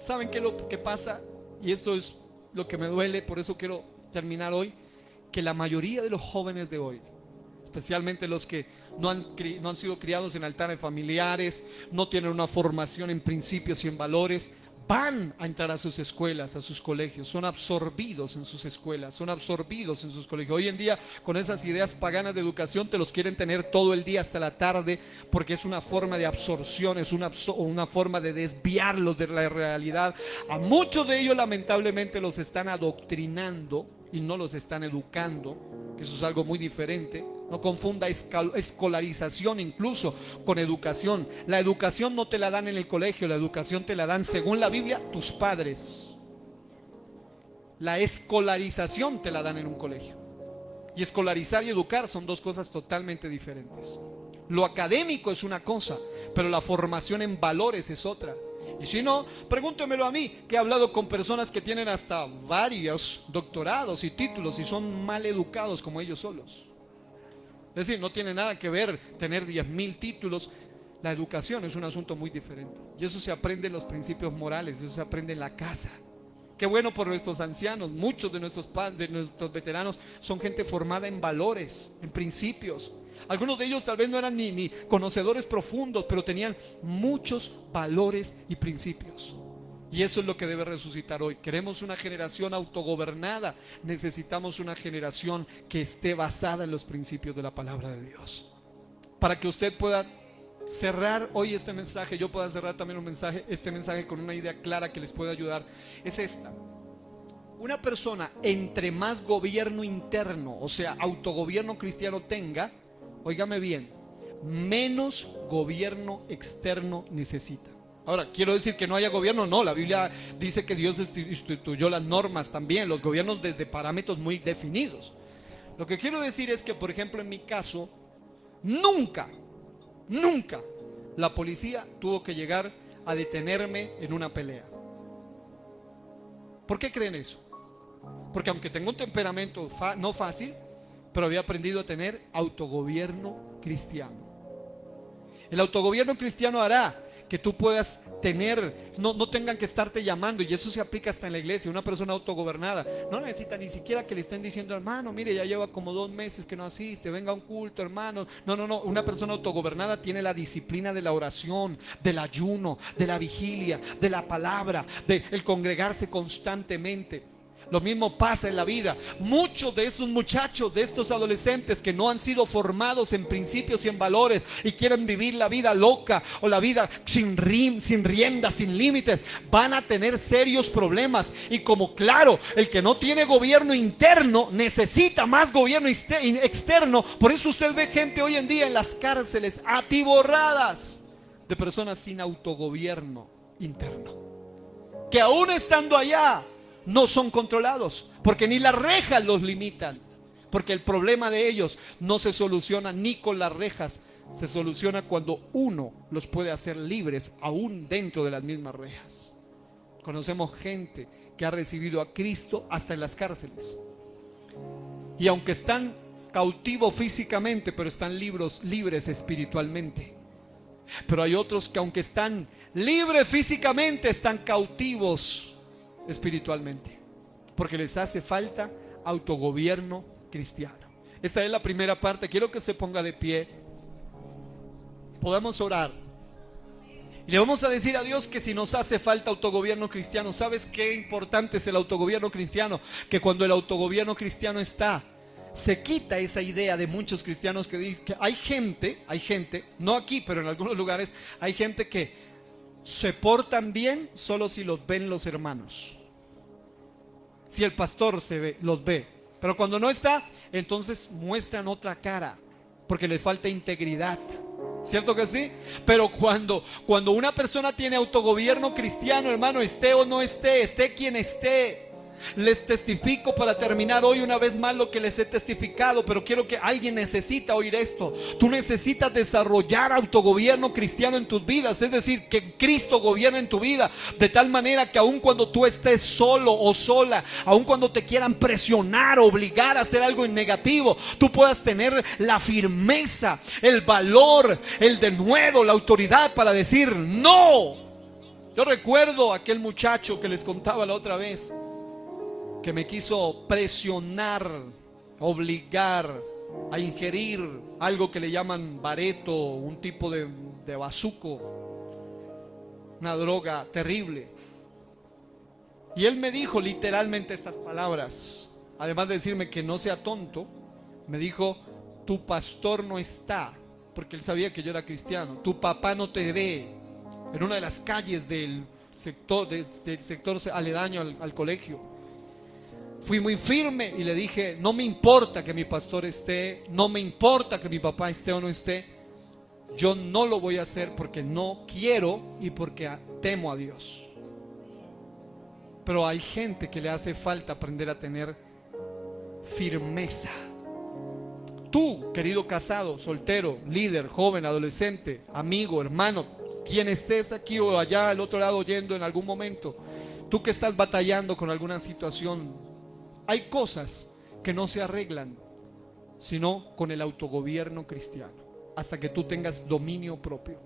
¿Saben qué es lo que pasa? Y esto es lo que me duele, por eso quiero terminar hoy. Que la mayoría de los jóvenes de hoy, especialmente los que no han sido criados en altares familiares, no tienen una formación en principios y en valores, van a entrar a sus escuelas, a sus colegios, son absorbidos en sus escuelas, son absorbidos en sus colegios. Hoy en día, con esas ideas paganas de educación, te los quieren tener todo el día hasta la tarde, porque es una forma de absorción, es una forma de desviarlos de la realidad. A muchos de ellos lamentablemente los están adoctrinando y no los están educando que eso es algo muy diferente. No confunda escolarización incluso con educación. La educación no te la dan en el colegio, la educación te la dan, según la Biblia, tus padres. La escolarización te la dan en un colegio. Y escolarizar y educar son dos cosas totalmente diferentes. Lo académico es una cosa, pero la formación en valores es otra. Y si no, pregúntemelo a mí, que he hablado con personas que tienen hasta varios doctorados y títulos y son mal educados como ellos solos. Es decir, no tiene nada que ver tener 10,000 títulos. La educación es un asunto muy diferente. Y eso se aprende en los principios morales, eso se aprende en la casa. Qué bueno por nuestros ancianos. Muchos de nuestros padres, de nuestros veteranos, son gente formada en valores, en principios. Algunos de ellos tal vez no eran ni conocedores profundos, pero tenían muchos valores y principios. Y eso es lo que debe resucitar hoy. Queremos una generación autogobernada. Necesitamos una generación que esté basada en los principios de la palabra de Dios. Para que usted pueda cerrar hoy este mensaje, yo pueda cerrar también este mensaje con una idea clara que les puede ayudar. Es esta: una persona, entre más gobierno interno, o sea, autogobierno cristiano tenga, óigame bien, menos gobierno externo necesita. Ahora, quiero decir que no haya gobierno, no, la Biblia dice que Dios instituyó las normas también, los gobiernos desde parámetros muy definidos. Lo que quiero decir es que, por ejemplo, en mi caso, nunca la policía tuvo que llegar a detenerme en una pelea. ¿Por qué creen eso? Porque aunque tengo un temperamento no fácil, pero había aprendido a tener autogobierno cristiano. El autogobierno cristiano hará que tú puedas tener, no tengan que estarte llamando, y eso se aplica hasta en la iglesia. Una persona autogobernada no necesita ni siquiera que le estén diciendo: hermano, mire, ya lleva como 2 meses que no asiste, venga a un culto, hermano. No, una persona autogobernada tiene la disciplina de la oración, del ayuno, de la vigilia, de la palabra, de el congregarse constantemente. Lo mismo pasa en la vida. Muchos de esos muchachos, de estos adolescentes que no han sido formados en principios y en valores y quieren vivir la vida loca o la vida sin rienda, sin límites, van a tener serios problemas. Y como claro, el que no tiene gobierno interno necesita más gobierno externo. Por eso usted ve gente hoy en día en las cárceles atiborradas de personas sin autogobierno interno, que aún estando allá no son controlados, porque ni las rejas los limitan, porque el problema de ellos no se soluciona ni con las rejas, se soluciona cuando uno los puede hacer libres aún dentro de las mismas rejas. Conocemos gente que ha recibido a Cristo hasta en las cárceles, y aunque están cautivos físicamente, pero están libres espiritualmente. Pero hay otros que aunque están libres físicamente, están cautivos espiritualmente, porque les hace falta autogobierno cristiano. Esta es la primera parte. Quiero que se ponga de pie, podamos orar y le vamos a decir a Dios que si nos hace falta autogobierno cristiano. ¿Sabes qué importante es el autogobierno cristiano? Que cuando el autogobierno cristiano está, se quita esa idea de muchos cristianos que dicen que hay gente, no aquí, pero en algunos lugares, hay gente que se portan bien solo si los ven los hermanos, si el pastor los ve, pero cuando no está, entonces muestran otra cara, porque les falta integridad. ¿Cierto que sí? Pero cuando una persona tiene autogobierno cristiano, hermano, esté o no esté quien esté, les testifico para terminar hoy una vez más lo que les he testificado, pero quiero que alguien necesita oír esto. Tú necesitas desarrollar autogobierno cristiano en tus vidas, es decir, que Cristo gobierne en tu vida de tal manera que aun cuando tú estés solo o sola, aun cuando te quieran presionar, obligar a hacer algo en negativo, tú puedas tener la firmeza, el valor, el denuedo, la autoridad para decir no. Yo recuerdo aquel muchacho que les contaba la otra vez, que me quiso presionar, obligar a ingerir algo que le llaman bareto, un tipo de bazuco, una droga terrible. Y él me dijo literalmente estas palabras, además de decirme que no sea tonto, me dijo: tu pastor no está, porque él sabía que yo era cristiano, tu papá no te ve, en una de las calles del sector aledaño al colegio. fui muy firme y le dije, no me importa que mi pastor esté, no me importa que mi papá esté o no esté, yo no lo voy a hacer porque no quiero y porque temo a Dios. Pero hay gente que le hace falta aprender a tener firmeza. Tú, querido casado, soltero, líder, joven, adolescente, amigo, hermano, quien estés aquí o allá al otro lado oyendo en algún momento, tú que estás batallando con alguna situación, hay cosas que no se arreglan sino con el autogobierno cristiano, hasta que tú tengas dominio propio.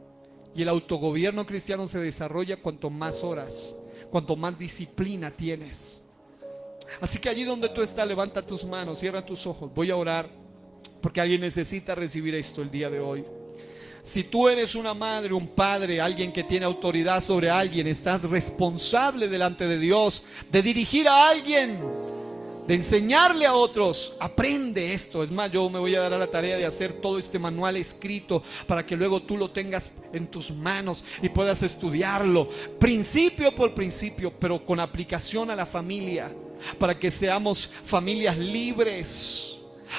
Y el autogobierno cristiano se desarrolla cuanto más oras, cuanto más disciplina tienes. Así que allí donde tú estás, levanta tus manos, cierra tus ojos. Voy a orar porque alguien necesita recibir esto el día de hoy. Si tú eres una madre, un padre, alguien que tiene autoridad sobre alguien, estás responsable delante de Dios de dirigir a alguien, de enseñarle a otros. Aprende esto. Es más, yo me voy a dar a la tarea de hacer todo este manual escrito para que luego tú lo tengas en tus manos y puedas estudiarlo principio por principio, pero con aplicación a la familia, para que seamos familias libres,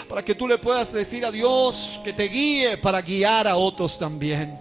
para que tú le puedas decir a Dios que te guíe para guiar a otros también.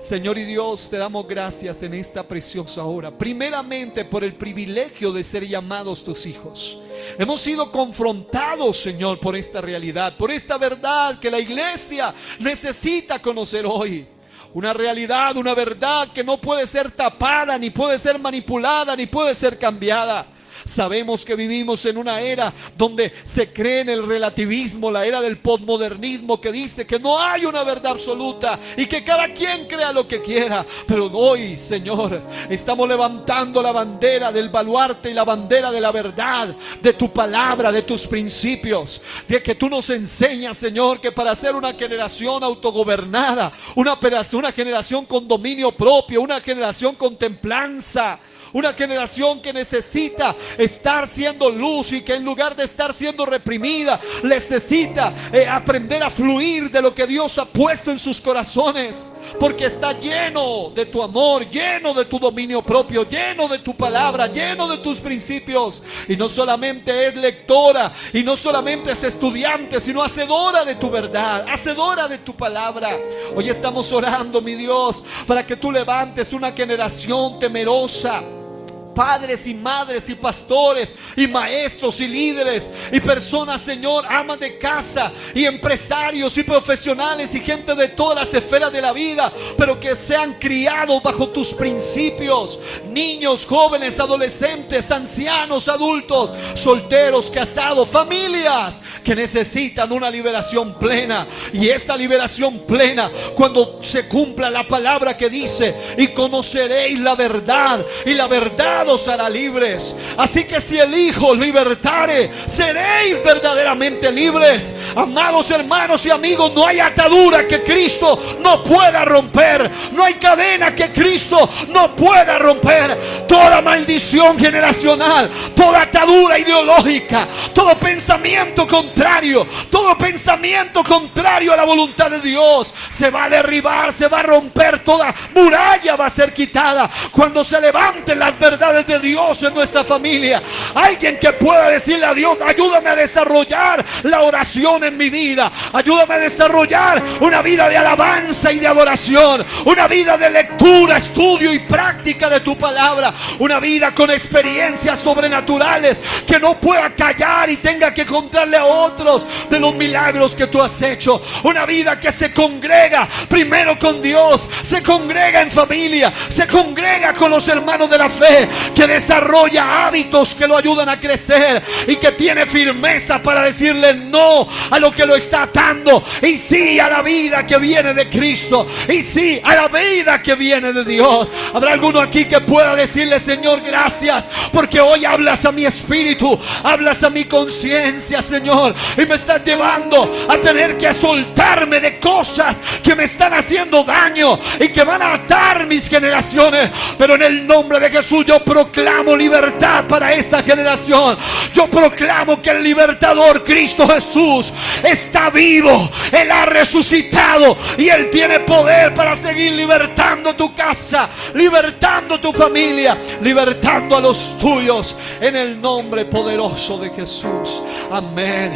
Señor y Dios, te damos gracias en esta preciosa hora, primeramente por el privilegio de ser llamados tus hijos. Hemos sido confrontados, Señor, por esta realidad, por esta verdad que la iglesia necesita conocer hoy. Una realidad, una verdad que no puede ser tapada, ni puede ser manipulada, ni puede ser cambiada. Sabemos que vivimos en una era donde se cree en el relativismo, la era del posmodernismo, que dice que no hay una verdad absoluta y que cada quien crea lo que quiera. Pero hoy, Señor, estamos levantando la bandera del baluarte y la bandera de la verdad, de tu palabra, de tus principios, de que tú nos enseñas, Señor, que para ser una generación autogobernada, una generación con dominio propio, una generación con templanza, una generación que necesita estar siendo luz y que en lugar de estar siendo reprimida, necesita aprender a fluir de lo que Dios ha puesto en sus corazones, porque está lleno de tu amor, lleno de tu dominio propio, lleno de tu palabra, lleno de tus principios. Y no solamente es lectora y no solamente es estudiante, sino hacedora de tu verdad, hacedora de tu palabra. Hoy estamos orando, mi Dios, para que tú levantes una generación temerosa, padres y madres y pastores y maestros y líderes y personas, Señor, amas de casa y empresarios y profesionales y gente de todas las esferas de la vida, pero que sean criados bajo tus principios. Niños, jóvenes, adolescentes, ancianos, adultos, solteros, casados, familias que necesitan una liberación plena. Y esta liberación plena, cuando se cumpla la palabra que dice: y conoceréis la verdad, y la verdad os hará libres. Así que si el Hijo libertare, seréis verdaderamente libres. Amados hermanos y amigos, no hay atadura que Cristo no pueda romper, no hay cadena que Cristo no pueda romper. Toda maldición generacional, toda atadura ideológica, todo pensamiento contrario a la voluntad de Dios se va a derribar, se va a romper. Toda muralla va a ser quitada cuando se levanten las verdades de Dios en nuestra familia. Alguien que pueda decirle a Dios: ayúdame a desarrollar la oración en mi vida, ayúdame a desarrollar una vida de alabanza y de adoración, una vida de lectura, estudio y práctica de tu palabra, una vida con experiencias sobrenaturales, que no pueda callar y tenga que contarle a otros de los milagros que tú has hecho. Una vida que se congrega primero con Dios, se congrega en familia, se congrega con los hermanos de la fe, que desarrolla hábitos que lo ayudan a crecer y que tiene firmeza para decirle no a lo que lo está atando, y sí a la vida que viene de Cristo, y sí a la vida que viene de Dios. Habrá alguno aquí que pueda decirle: Señor, gracias, porque hoy hablas a mi espíritu, hablas a mi conciencia, Señor, y me estás llevando a tener que soltarme de cosas que me están haciendo daño y que van a atar mis generaciones. Pero en el nombre de Jesús yo proclamo libertad para esta generación. Yo proclamo que el libertador Cristo Jesús está vivo. Él ha resucitado y Él tiene poder para seguir libertando tu casa, libertando tu familia, libertando a los tuyos, en el nombre poderoso de Jesús. Amén.